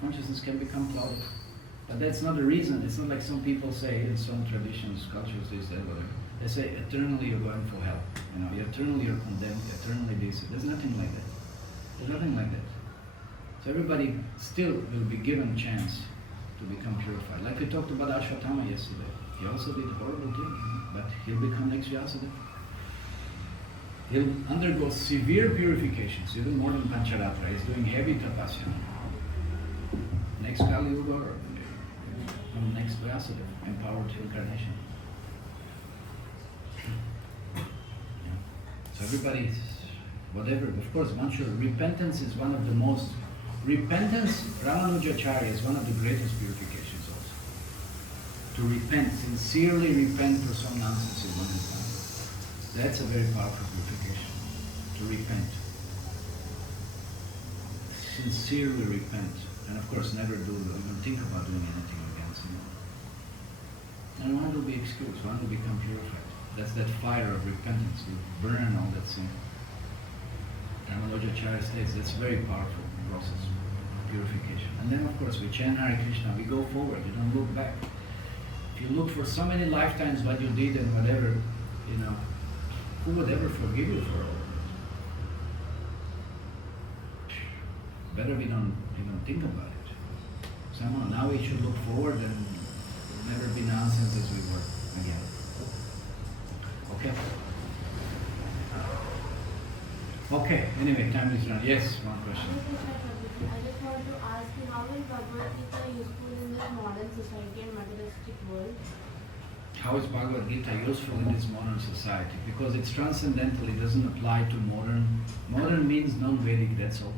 Consciousness can become clouded. But that's not the reason. It's not like some people say in some traditions, cultures, this, that, whatever. They say eternally you're going for hell. You know, eternally you're condemned, eternally this. There's nothing like that. There's nothing like that. So everybody still will be given chance to become purified. Like we talked about Ashwatthama yesterday. He also did horrible things, but he'll become next Vyasadeva. He'll undergo severe purifications, even more than Pancharatra. He's doing heavy tapasya. Next Kali Yuga or next Vyasadeva, empowered incarnation. Yeah. So everybody, whatever, of course, one should, repentance is one of the most, repentance, Ramanujacharya is one of the greatest purifications also. To repent, sincerely repent for some nonsense in one is done. That's a very powerful purification. To repent. Sincerely repent. And of course never do, even think about doing anything against him. And one will be excused, one will become purified. That's that fire of repentance, will burn all that sin. Ramanujacharya states that's a very powerful process, purification. And then of course we chant Hare Krishna, we go forward, you don't look back. If you look for so many lifetimes what you did and whatever, you know, who would ever forgive you for all of it? Better we don't even think about it. Somehow now we should look forward and never be nonsense as we were again. Okay? Okay, anyway, time is run. Yes, one question. I just want to ask you, how is Bhagavad Gita useful in this modern society and materialistic world? How is Bhagavad Gita useful in this modern society? Because it's transcendental, it doesn't apply to modern. Modern means non-Vedic, that's all.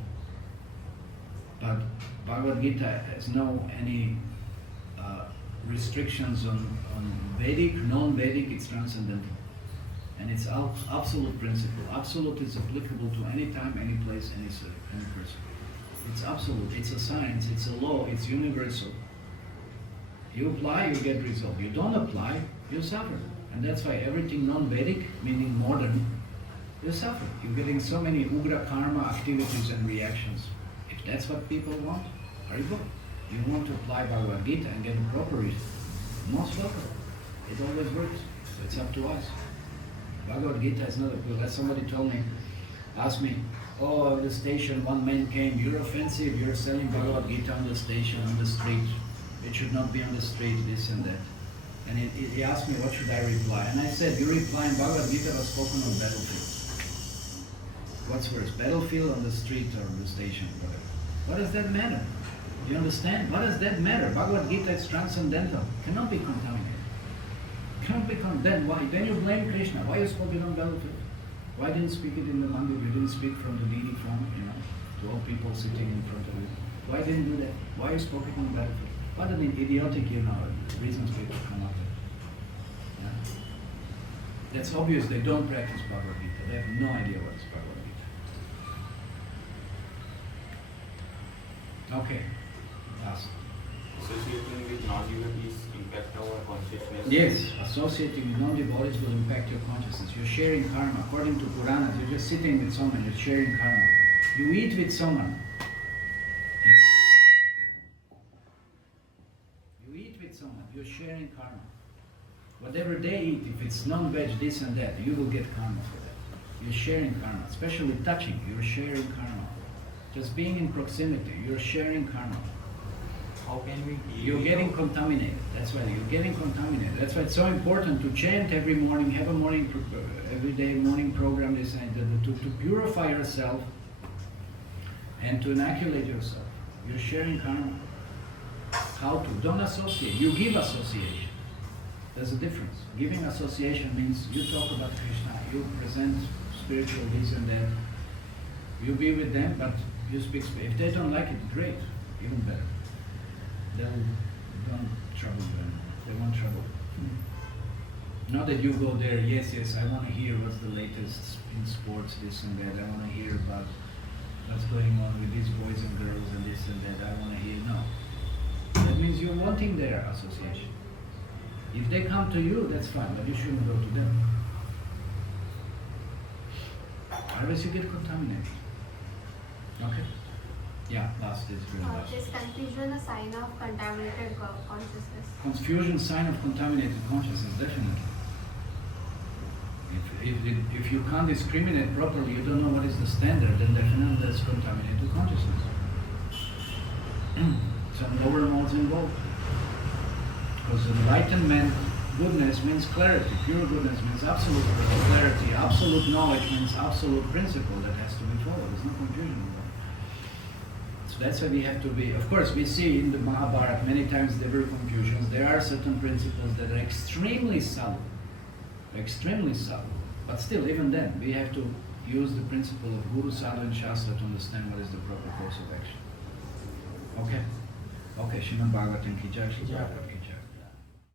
But Bhagavad Gita has no any restrictions on Vedic, non-Vedic, it's transcendental. And it's absolute principle. Absolute is applicable to any time, any place, any person. It's absolute, it's a science, it's a law, it's universal. You apply, you get result. You don't apply, you suffer. And that's why everything non-Vedic, meaning modern, you suffer. You're getting so many ugra karma activities and reactions. If that's what people want, very good. You want to apply Bhagavad Gita and get a proper result. Most welcome. It always works. So it's up to us. Bhagavad Gita is not a pill. As somebody told me, asked me, oh, at the station one man came, you're offensive, you're selling Bhagavad Gita on the station, on the street. It should not be on the street, this and that. And he asked me, what should I reply? And I said, you reply in Bhagavad Gita was spoken on battlefield. What's worse, battlefield on the street or on the station, whatever. What does that matter? You understand? What does that matter? Bhagavad Gita is transcendental. Cannot be contaminated. Cannot be condemned. Why? Then you blame Krishna. Why you spoke it on battlefield? Why didn't speak it in the mandir? You didn't speak from the needy form, you know, to all people sitting in front of you. Why didn't you do that? Why you spoke it on the battlefield? What an idiotic, you know, reasons people come up with. Yeah? That's obvious they don't practice Bhagavad Gita. They have no idea what is Bhagavad Gita. Okay. Ask. Associating with non-devotees impact our consciousness? Yes, associating with non-devotees will impact your consciousness. You're sharing karma. According to Puranas, you're just sitting with someone, you're sharing karma. You eat with someone. You eat with someone, you're sharing karma. Whatever they eat, if it's non-veg, this and that, you will get karma for that. You're sharing karma, especially touching, you're sharing karma. Just being in proximity, you're sharing karma. How can we deal You're getting contaminated. That's why you're getting contaminated. That's why it's so important to chant every morning, have a every day morning program, this and that, to purify yourself and to inoculate yourself. You're sharing karma. How to? Don't associate. You give association. There's a difference. Giving association means you talk about Krishna, you present spiritual this and that. You be with them, but you speak. If they don't like it, great, even better. Don't trouble them. They want trouble. Not that you go there, yes, I want to hear what's the latest in sports, this and that. I want to hear about what's going on with these boys and girls and this and that. I want to hear, no. That means you're wanting their association. If they come to you, that's fine, but you shouldn't go to them. Otherwise you get contaminated. Okay? Yeah, last is really last. Is confusion a sign of contaminated consciousness? Confusion, sign of contaminated consciousness, definitely. If you can't discriminate properly, you don't know what is the standard, then definitely that's contaminated consciousness. Some lower modes involved. Because enlightenment, goodness means clarity. Pure goodness means absolute clarity. Absolute knowledge means absolute principle that has to be followed. There's no confusion involved. So that's why we have to be. Of course, we see in the Mahabharata many times there were confusions. There are certain principles that are extremely subtle. Extremely subtle. But still, even then, we have to use the principle of Guru, Sadhu and Shastra to understand what is the proper course of action. Okay? Okay, Srimad Bhagavatam ki jai.